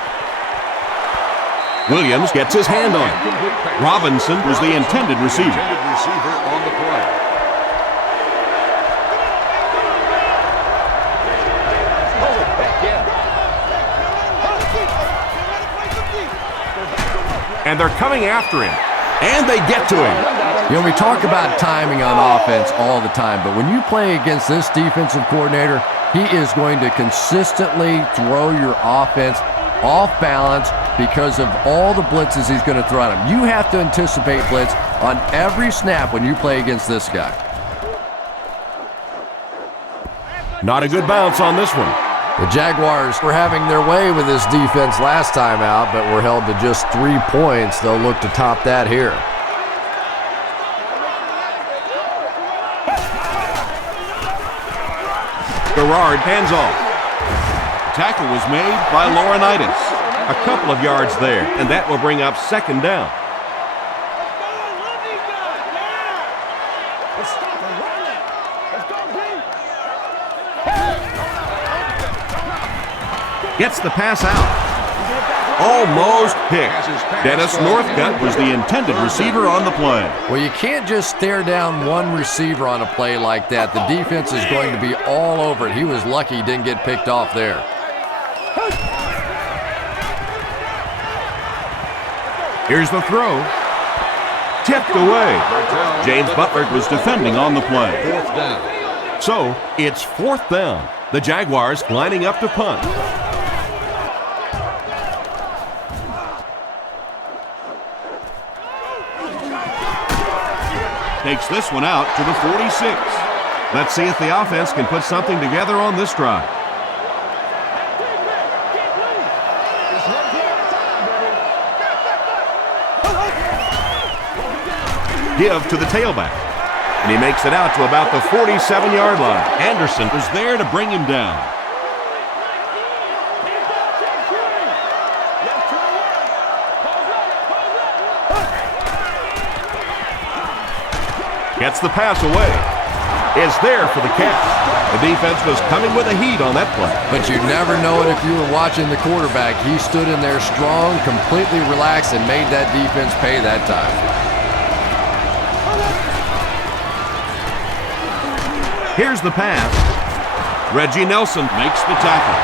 Williams gets his hand on it. Robinson was the intended receiver. On the play. And they're coming after him. And they get to him. You know, we talk about timing on offense all the time, but when you play against this defensive coordinator, he is going to consistently throw your offense off balance because of all the blitzes he's going to throw at him. You have to anticipate blitz on every snap when you play against this guy. Not a good bounce on this one. The Jaguars were having their way with this defense last time out, but were held to just 3 points. They'll look to top that here. Garrard hands off. Tackle was made by Laurinaitis. A couple of yards there, and that will bring up 2nd down. Gets the pass out. Almost picked. Dennis Northcutt was the intended receiver on the play. Well, you can't just stare down one receiver on a play like that. The defense is going to be all over it. He was lucky he didn't get picked off there. Here's the throw. Tipped away. James Butler was defending on the play. 4th down. So, it's 4th down. The Jaguars lining up to punt. Takes this one out to the 46. Let's see if the offense can put something together on this drive. Give to the tailback. And he makes it out to about the 47-yard line. Anderson was there to bring him down. Gets the pass away. Is there for the catch. The defense was coming with a heat on that play. But you never know it if you were watching the quarterback. He stood in there strong, completely relaxed, and made that defense pay that time. Here's the pass. Reggie Nelson makes the tackle.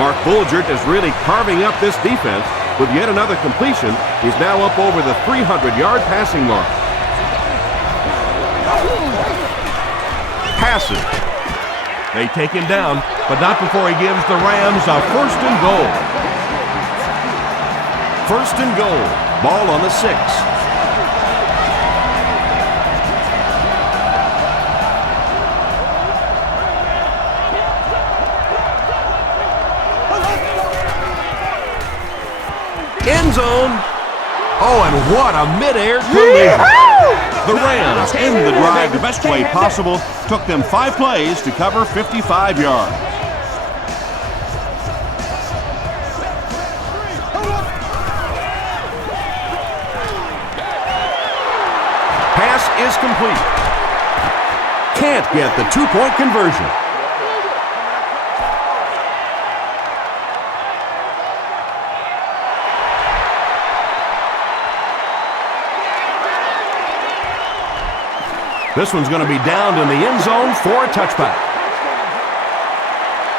Mark Bulgert is really carving up this defense with yet another completion. He's now up over the 300-yard passing mark. Passes. They take him down, but not before he gives the Rams a 1st and goal. 1st and goal. Ball on the 6. End zone. Oh, and what a mid-air collision. The Rams end the drive the best way possible. Took them 5 plays to cover 55 yards. Pass is complete. Can't get the 2-point conversion. This one's going to be downed in the end zone for a touchback.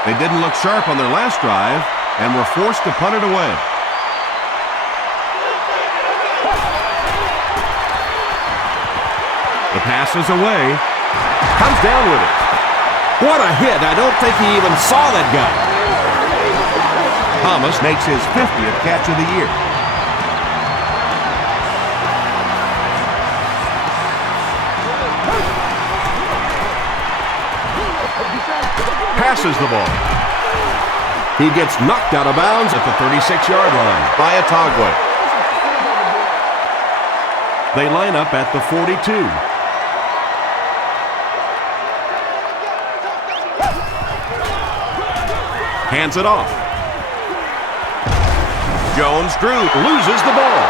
They didn't look sharp on their last drive and were forced to punt it away. The pass is away. Comes down with it. What a hit. I don't think he even saw that guy. Thomas makes his 50th catch of the year. Passes the ball. He gets knocked out of bounds at the 36-yard line by Atagwe. They line up at the 42. Hands it off. Jones-Drew loses the ball.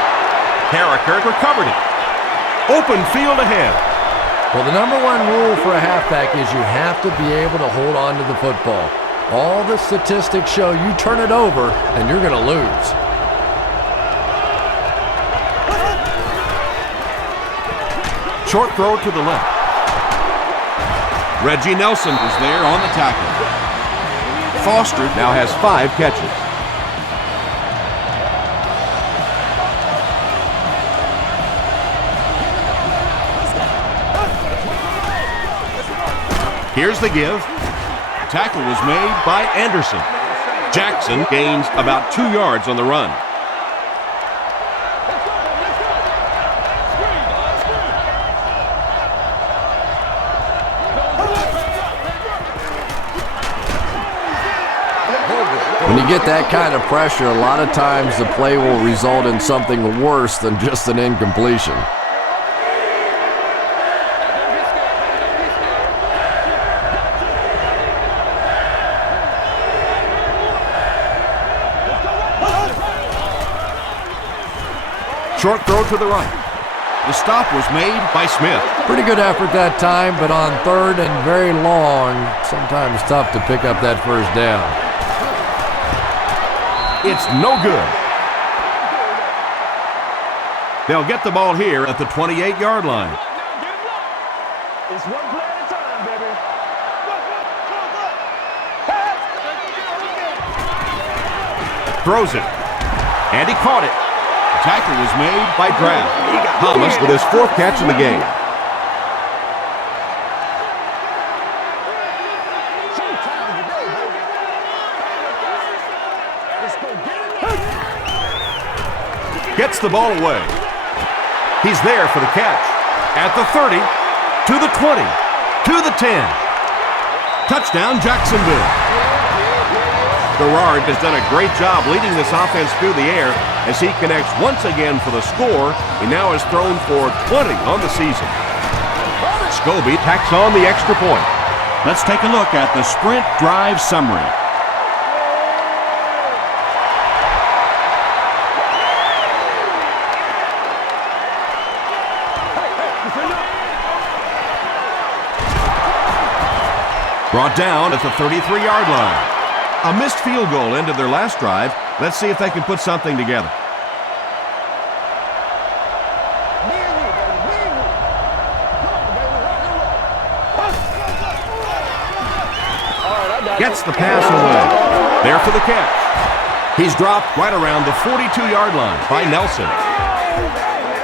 Carricker recovered it. Open field ahead. Well, the number one rule for a halfback is you have to be able to hold on to the football. All the statistics show you turn it over and you're going to lose. Short throw to the left. Reggie Nelson was there on the tackle. Foster now has 5 catches. Here's the give. Tackle was made By Anderson. Jackson gains about 2 yards on the run. When you get that kind of pressure, a lot of times the play will result in something worse than just an incompletion. Short throw to the right. The stop was made By Smith. Pretty good effort that time, but on third and very long, sometimes tough to pick up that first down. It's no good. They'll get the ball here at the 28-yard line. It's one play at a time, baby. Throws it. And he caught it. tackle was made By Drab. Thomas with his 4th catch in the game. Gets the ball away. He's there for the catch. At the 30, to the 20, to the 10. Touchdown, Jacksonville. Garrard has done a great job leading this offense through the air as he connects once again for the score. He now has thrown for 20 on the season. Scobie tacks on the extra point. Let's take a look at the sprint drive summary. Brought down at the 33-yard line. A missed field goal ended their last drive. Let's see if they can put something together. Gets the pass away. There for the catch. He's dropped right around the 42-yard line by Nelson.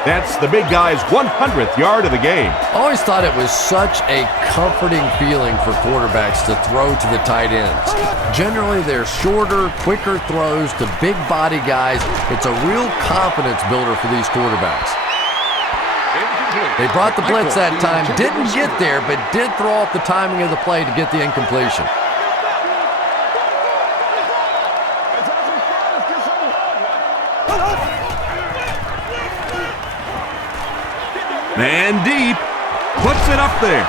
That's the big guy's 100th yard of the game. I always thought it was such a comforting feeling for quarterbacks to throw to the tight ends. Generally, they're shorter, quicker throws to big body guys. It's a real confidence builder for these quarterbacks. They brought the blitz that time, didn't get there, but did throw off the timing of the play to get the incompletion. Man deep, puts it up there.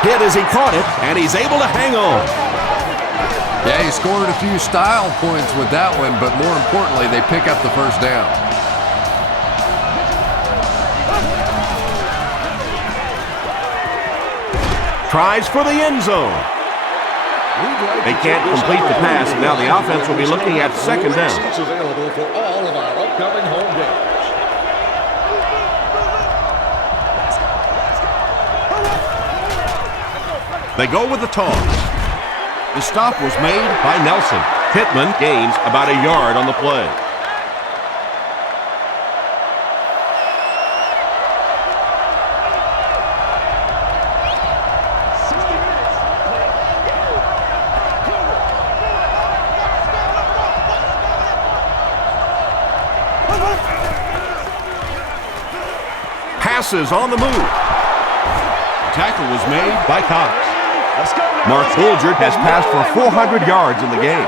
Hit as he caught it, and he's able to hang on. Yeah, he scored a few style points with that one, but more importantly, they pick up the first down. Tries for the end zone. They can't complete the pass, and now the offense will be looking at second down. Seats available for all of our upcoming home games. They go with the toss. The stop was made by Nelson. Pittman gains about a yard on the play. Passes on the move. Tackle was made by Cox. Mark Bulger has passed for 400 yards in the game.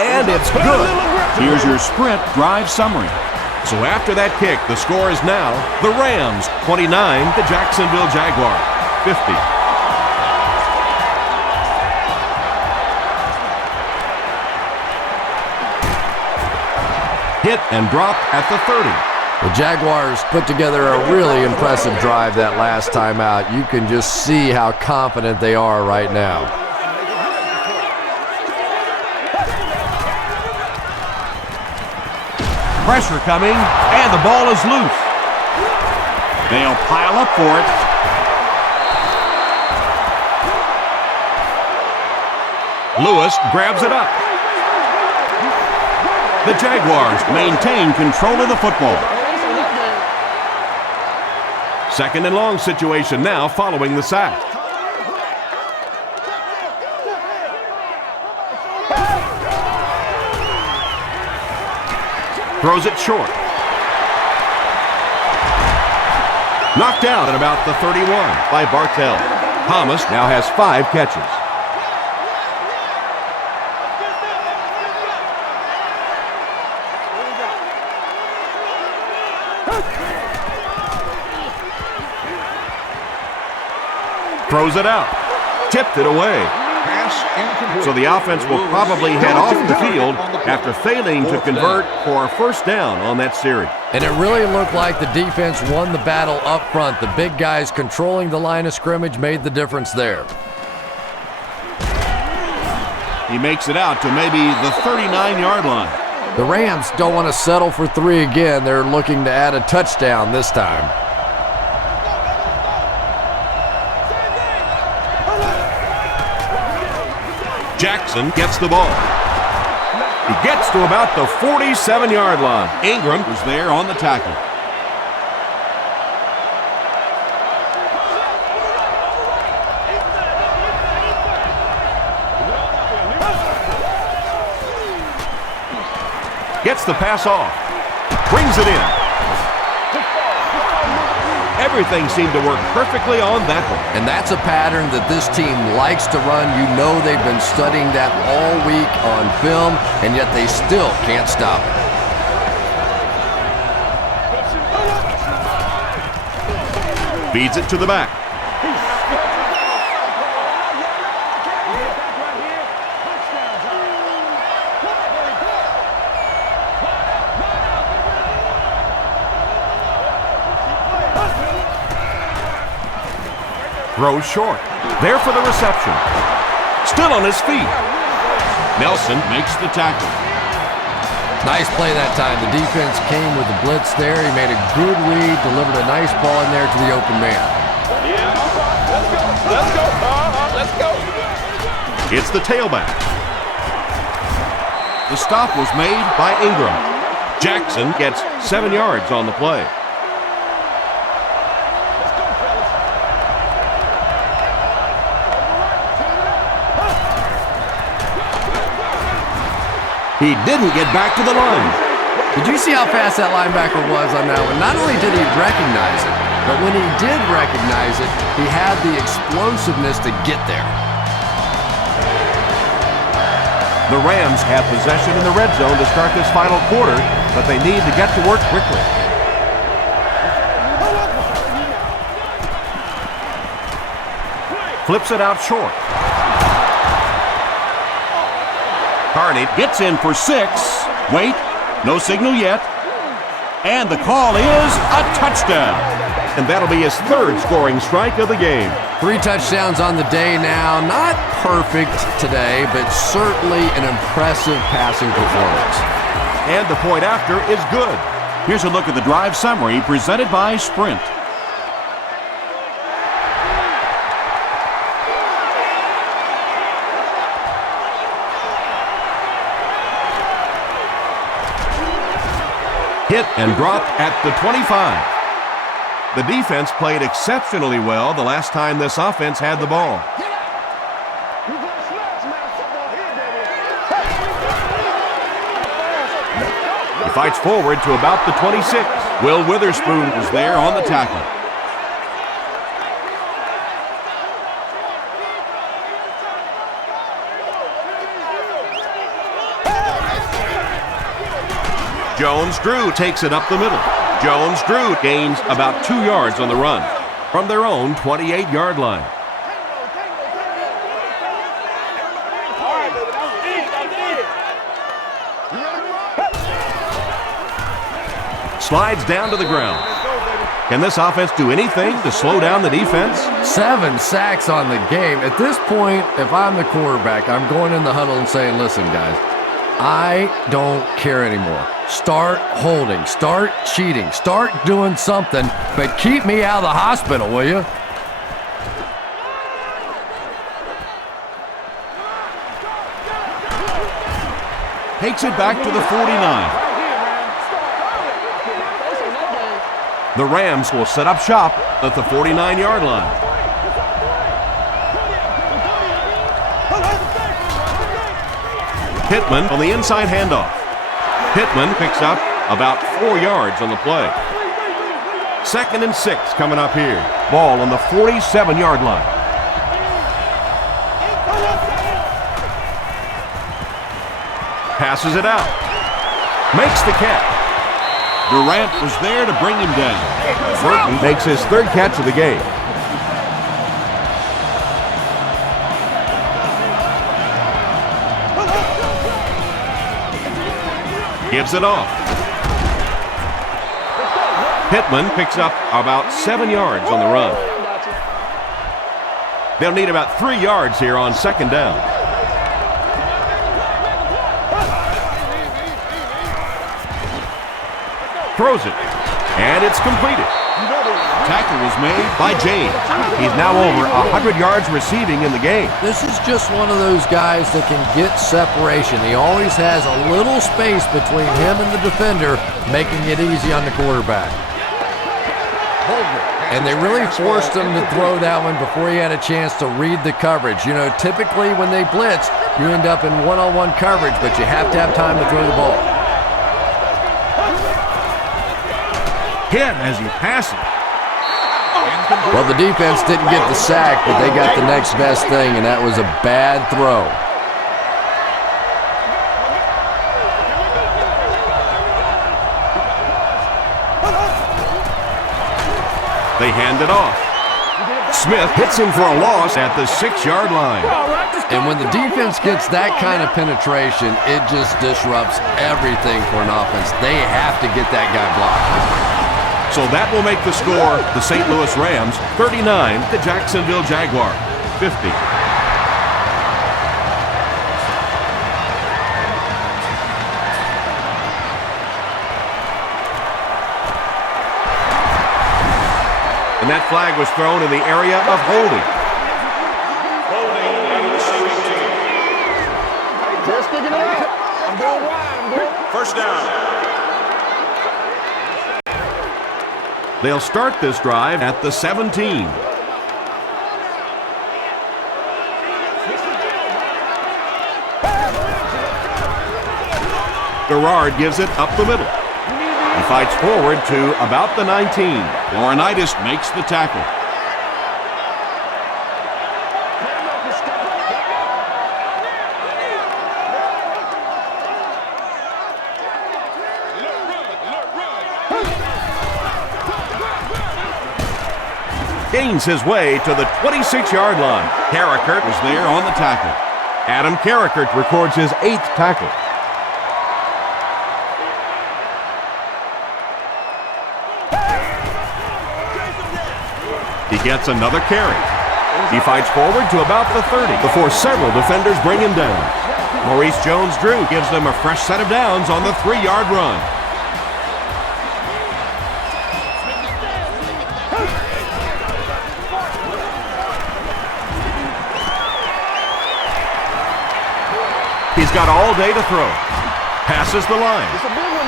And it's good. Here's your sprint drive summary. So after that kick, the score is now the Rams 29, the Jacksonville Jaguars 50. Hit and dropped at the 30. The Jaguars put together a really impressive drive that last time out. You can just see how confident they are right now. Pressure coming, and the ball is loose. They'll pile up for it. Lewis grabs it up. The Jaguars maintain control of the football. Second and long situation now following the sack. Throws it short. Knocked out at about the 31 by Bartell. Thomas now has 5 catches. Throws it out. Tipped it away. So the offense will probably head off the field after failing to convert for a first down on that series. And it really looked like the defense won the battle up front. The big guys controlling the line of scrimmage made the difference there. He makes it out to maybe the 39-yard line. The Rams don't want to settle for 3 again. They're looking to add a touchdown this time. Jackson gets the ball. He gets to about the 47-yard line. Ingram was there on the tackle. Gets the pass off. Brings it in. Everything seemed to work perfectly on that one. And that's a pattern that this team likes to run. You know they've been studying that all week on film, and yet they still can't stop it. Feeds it to the back. Throws short. There for the reception. Still on his feet. Nelson makes the tackle. Nice play that time. The defense came with the blitz there. He made a good read, delivered a nice ball in there to the open man. Yeah, let's go. Let's go. It's the tailback. The stop was made by Ingram. Jackson gets 7 yards on the play. He didn't get back to the line. Did you see how fast that linebacker was on that one? Not only did he recognize it, but when he did recognize it, he had the explosiveness to get there. The Rams have possession in the red zone to start this final quarter, but they need to get to work quickly. Flips it out short. Carney gets in for 6. Wait, no signal yet. And the call is a touchdown. And that'll be his 3rd scoring strike of the game. 3 touchdowns on the day now. Not perfect today, but certainly an impressive passing performance. And the point after is good. Here's a look at the drive summary presented by Sprint. Hit and dropped at the 25. The defense played exceptionally well the last time this offense had the ball. He fights forward to about the 26. Will Witherspoon was there on the tackle. Jones-Drew takes it up the middle. Jones-Drew gains about 2 yards on the run from their own 28-yard line. Slides down to the ground. Can this offense do anything to slow down the defense? 7 sacks on the game. At this point, if I'm the quarterback, I'm going in the huddle and saying, listen, guys, I don't care anymore. Start holding, start cheating, start doing something, but keep me out of the hospital, will you? Takes it back to the 49. The Rams will set up shop at the 49-yard line. Pittman on the inside handoff. Pittman picks up about 4 yards on the play. 2nd and 6 coming up here. Ball on the 47-yard line. Passes it out. Makes the catch. Durant was there to bring him down. Burton makes his 3rd catch of the game. Gives it off. Pittman picks up about 7 yards on the run. They'll need about 3 yards here on 2nd down. Throws it, and it's completed. Tackle was made by James. He's now over 100 yards receiving in the game. This is just one of those guys that can get separation. He always has a little space between him and the defender, making it easy on the quarterback. And they really forced him to throw that one before he had a chance to read the coverage. You know, typically when they blitz, you end up in one-on-one coverage, but you have to have time to throw the ball. Hit as he passes. Well, the defense didn't get the sack, but they got the next best thing, and that was a bad throw. They hand it off. Smith hits him for a loss at the 6-yard line. And when the defense gets that kind of penetration, it just disrupts everything for an offense. They have to get that guy blocked. So that will make the score the St. Louis Rams 39, the Jacksonville Jaguars 50. And that flag was thrown in the area of holding. Holding on the receiving team. Just sticking it out. First down. They'll start this drive at the 17. Garrard gives it up the middle. He fights forward to about the 19. Laurinaitis makes the tackle. Gains his way to the 26-yard line. Carrickert was there on the tackle. Adam Carrickert records his 8th tackle. He gets another carry. He fights forward to about the 30 before several defenders bring him down. Maurice Jones-Drew gives them a fresh set of downs on the 3-yard run. He's got all day to throw. Passes the line.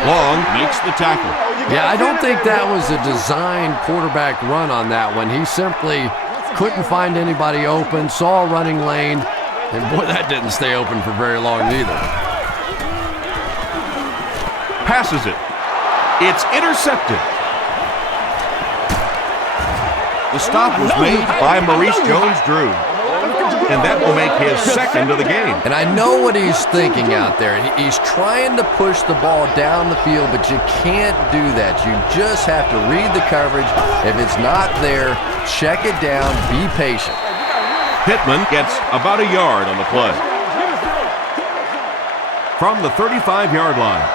Long makes the tackle. Yeah, I don't think that was a designed quarterback run on that one. He simply couldn't find anybody open, saw a running lane, and boy, that didn't stay open for very long either. Passes it. It's intercepted. The stop was made by Maurice Jones-Drew, and that will make his 2nd of the game. And I know what he's thinking out there. He's trying to push the ball down the field, but you can't do that. You just have to read the coverage. If it's not there, check it down, be patient. Pittman gets about a yard on the play. From the 35-yard line.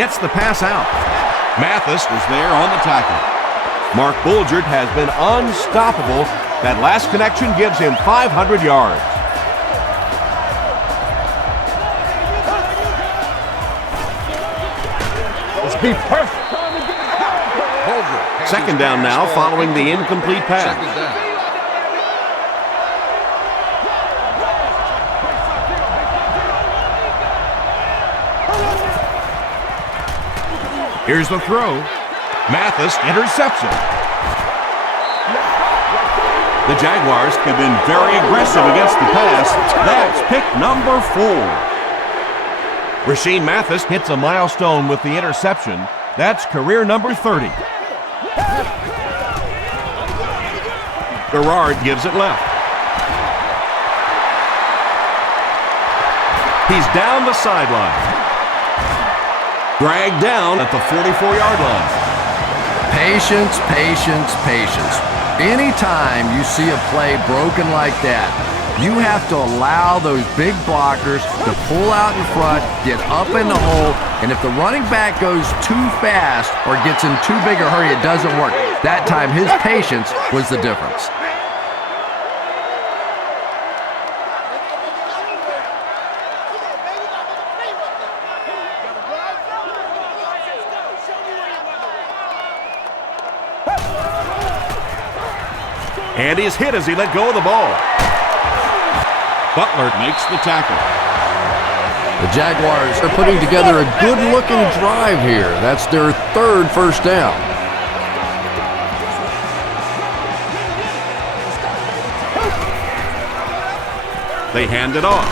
Gets the pass out. Mathis was there on the tackle. Mark Bulgert has been unstoppable. That last connection gives him 500 yards. Let's be perfect. 2nd down now following the incomplete pass. Here's the throw. Mathis intercepts it. The Jaguars have been very aggressive against the pass. That's pick number 4. Rashean Mathis hits a milestone with the interception. That's career number 30. Garrard gives it left. He's down the sideline. Dragged down at the 44-yard line. Patience, patience, patience. Anytime you see a play broken like that, you have to allow those big blockers to pull out in front, get up in the hole, and if the running back goes too fast or gets in too big a hurry, it doesn't work. That time, his patience was the difference. And he's hit as he let go of the ball. Butler makes the tackle. The Jaguars are putting together a good-looking drive here. That's their 3rd first down. They hand it off.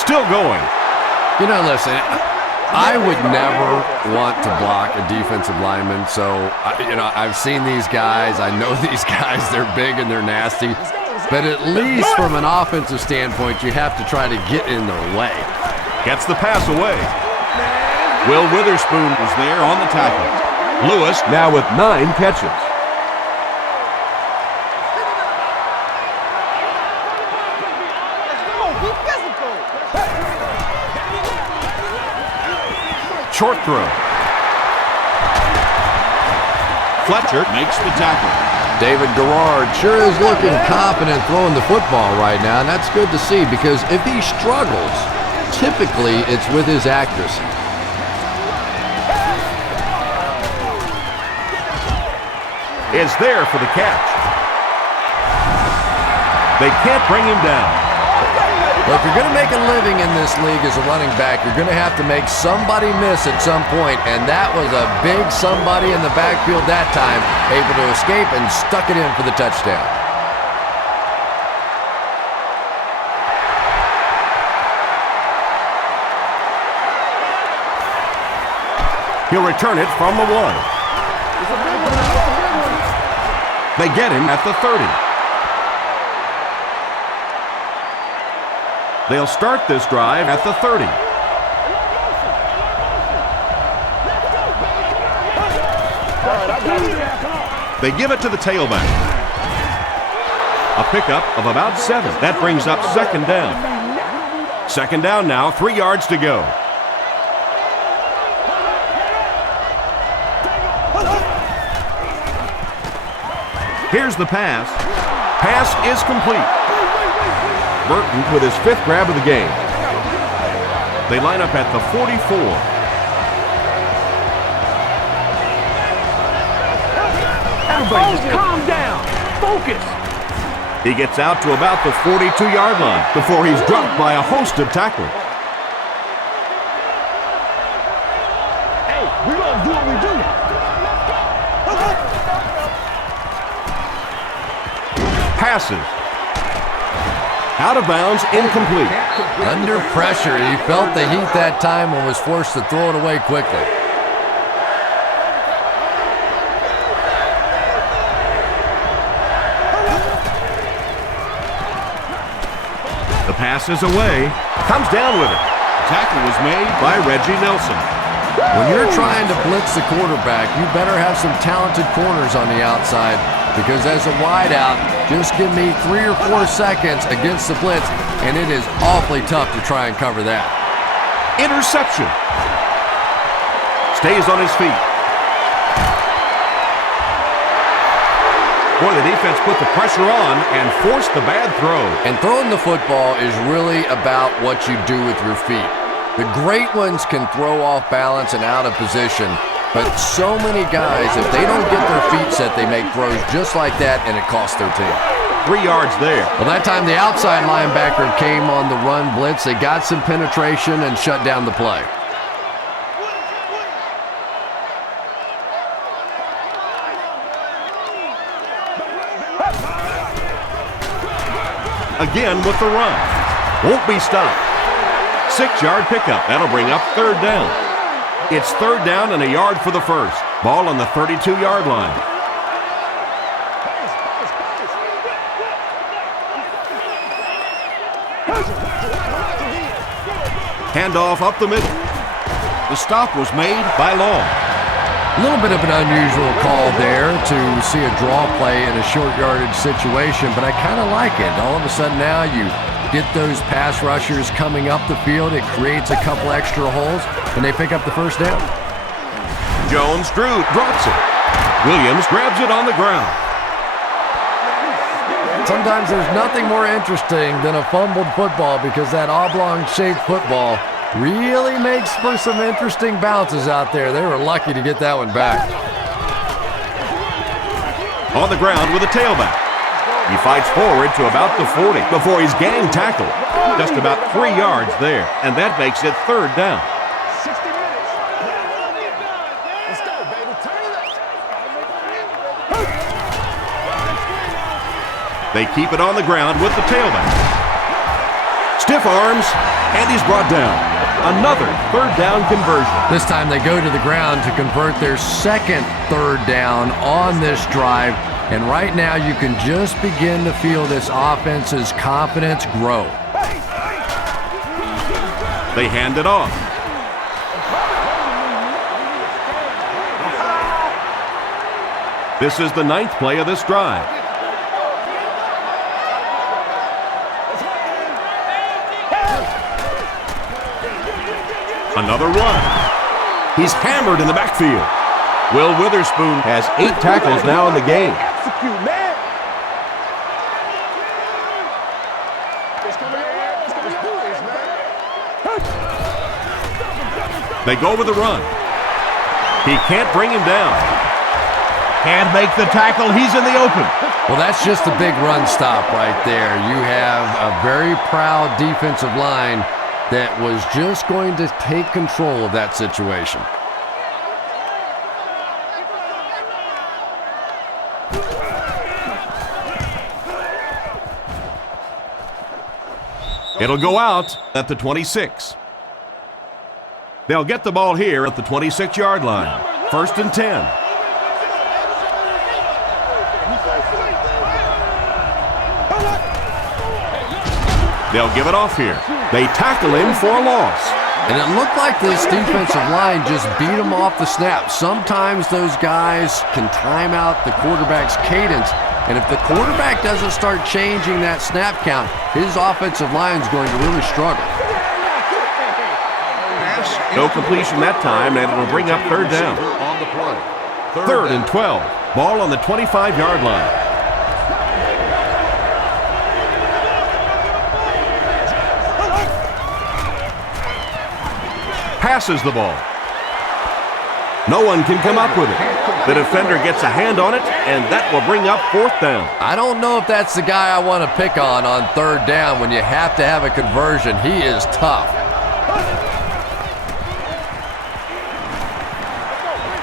Still going. You know, listen, I would never want to block a defensive lineman, so, I've seen these guys. I know these guys. They're big and they're nasty. But at least from an offensive standpoint, you have to try to get in their way. Gets the pass away. Will Witherspoon was there on the tackle. Lewis now with 9 catches. Short throw. Fletcher makes the tackle. David Garrard sure is looking confident throwing the football right now, and that's good to see because if he struggles, typically it's with his accuracy. is there for the catch. They can't bring him down. Well, if you're going to make a living in this league as a running back, you're going to have to make somebody miss at some point, and that was a big somebody in the backfield that time, able to escape and stuck it in for the touchdown. He'll return it from the 1. They get him at the 30. They'll start this drive at the 30. They give it to the tailback. A pickup of about 7. That brings up second down. Second down now, 3 yards to go. Here's the pass. Pass is complete. Burton with his 5th grab of the game. They line up at the 44. Everybody just calm down. Focus. He gets out to about the 42-yard line before he's dropped by a host of tacklers. Hey, we're going to do what we do. Passes. Out of bounds, incomplete. Under pressure, he felt the heat that time and was forced to throw it away quickly. The pass is away. Comes down with it. Tackle was made by Reggie Nelson. When you're trying to blitz the quarterback, you better have some talented corners on the outside, because as a wideout, just give me 3 or 4 seconds against the blitz, and it is awfully tough to try and cover that. Interception. Stays on his feet. Boy, the defense put the pressure on and forced the bad throw. And throwing the football is really about what you do with your feet. The great ones can throw off balance and out of position, but so many guys, if they don't get their feet set, they make throws just like that, and it costs their team. 3 yards there. Well, that time the outside linebacker came on the run blitz. They got some penetration and shut down the play. Again with the run. Won't be stopped. 6-yard pickup. That'll bring up 3rd down. It's 3rd down and a yard for the first. Ball on the 32-yard line. Handoff up the middle. The stop was made by Long. A little bit of an unusual call there to see a draw play in a short yardage situation, but I kind of like it. All of a sudden now you get those pass rushers coming up the field. It creates a couple extra holes, and they pick up the first down. Jones-Drew drops it. Williams grabs it on the ground. Sometimes there's nothing more interesting than a fumbled football, because that oblong-shaped football really makes for some interesting bounces out there. They were lucky to get that one back. On the ground with a tailback. He fights forward to about the 40 before he's gang tackled. Just about 3 yards there, and that makes it 3rd down. 60 minutes. Let's go, baby. Turn it up. They keep it on the ground with the tailback. Stiff arms, and he's brought down. Another 3rd down conversion. This time they go to the ground to convert their second 3rd down on this drive. And right now you can just begin to feel this offense's confidence grow. They hand it off. This is the 9th play of this drive. Another run. He's hammered in the backfield. Will Witherspoon has 8 tackles now in the game. Execute, man. They go with the run. He can't bring him down. Can't make the tackle. He's in the open. Well, that's just a big run stop right there. You have a very proud defensive line that was just going to take control of that situation. It'll go out at the 26. They'll get the ball here at the 26-yard line. 1st and 10. They'll give it off here. They tackle him for a loss. And it looked like this defensive line just beat him off the snap. Sometimes those guys can time out the quarterback's cadence, and if the quarterback doesn't start changing that snap count, his offensive line's going to really struggle. No completion that time, and it'll bring up 3rd down. 3rd and 12. Ball on the 25-yard line. Passes the ball. No one can come up with it. The defender gets a hand on it, and that will bring up 4th down. I don't know if that's the guy I want to pick on 3rd down when you have to have a conversion. He is tough.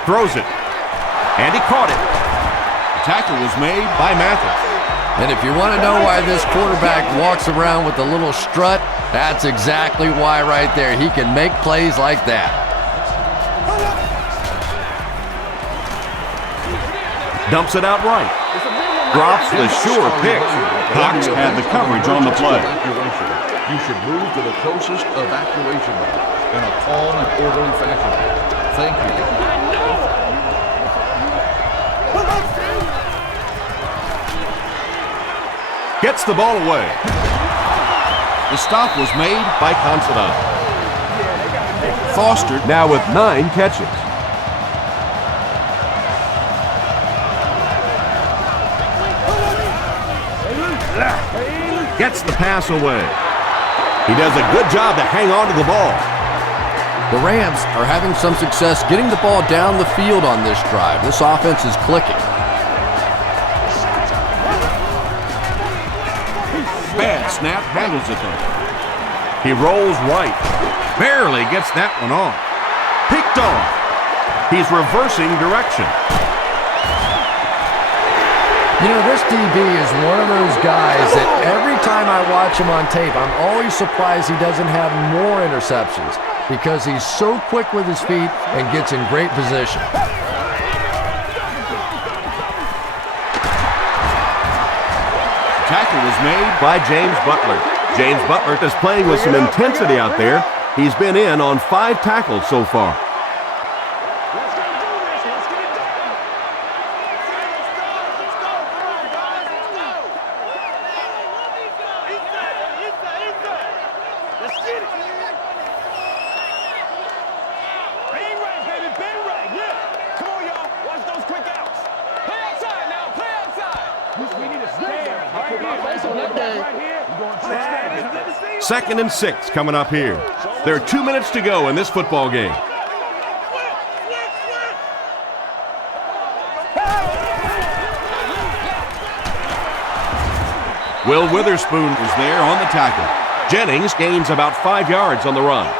Throws it. And he caught it. The tackle was made by Mathis. And if you want to know why this quarterback walks around with a little strut, that's exactly why right there. He can make plays like that. Dumps it out right. Drops the sure pick. Cox had the coverage on the play. You should move to the closest evacuation route in a calm and orderly fashion. Thank you. Gets the ball away. The stop was made By Considine. Foster. Now with 9 catches. Gets the pass away. He does a good job to hang on to the ball. The Rams are having some success getting the ball down the field on this drive. This offense is clicking. Bad snap, handles it though. He rolls right. Barely gets that one off. Picked off. He's reversing direction. You know, this DB is one of those guys that every time I watch him on tape, I'm always surprised he doesn't have more interceptions because he's so quick with his feet and gets in great position. Tackle was made By James Butler. James Butler is playing with some intensity out there. He's been in on 5 tackles so far. Second and 6 coming up here. There are 2 minutes to go in this football game. Will Witherspoon was there on the tackle. Jennings gains about 5 yards on the run.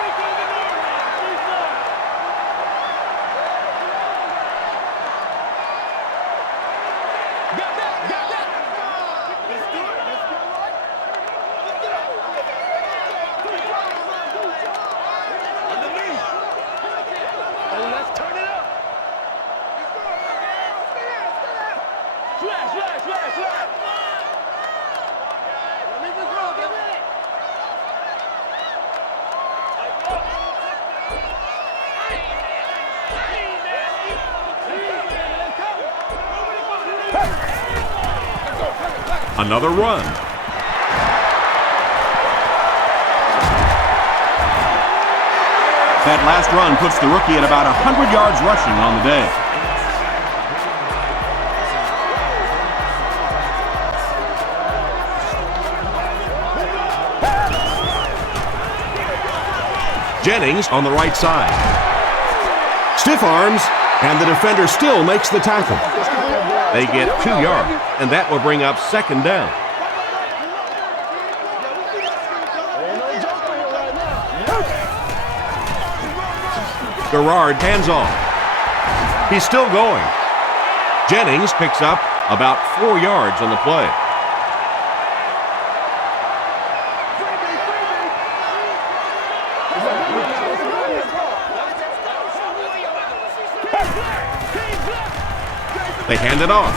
Another run. That last run puts the rookie at about 100 yards rushing on the day. Jennings on the right side. Stiff arms, And the defender still makes the tackle. They get 2 yards, and that will bring up second down. Garrard hands off. He's still going. Jennings picks up about 4 yards on the play. They hand it off.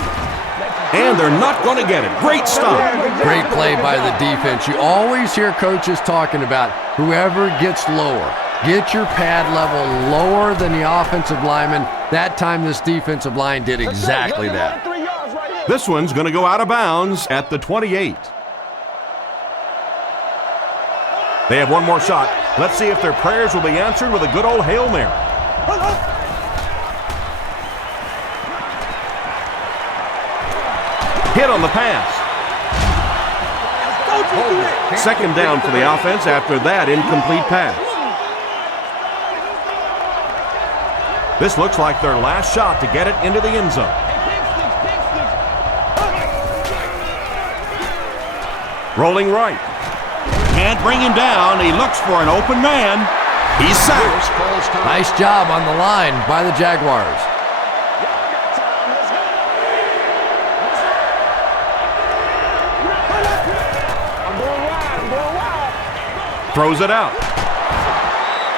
And they're not going to get it. Great stop. Great play by the defense. You always hear coaches talking about whoever gets lower. Get your pad level lower than the offensive lineman. That time this defensive line did exactly that. This one's going to go out of bounds at the 28. They have one more shot. Let's see if their prayers will be answered with a good old Hail Mary. Hit on the pass. Second down for the offense after that incomplete pass. This looks like their last shot to get it into the end zone. Rolling right. Can't bring him down. He looks for an open man. He's sacked. Nice job on the line by the Jaguars. Throws it out.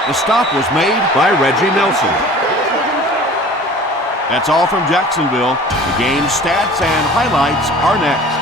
The stop was made By Reggie Nelson. That's all from Jacksonville. The game stats and highlights are next.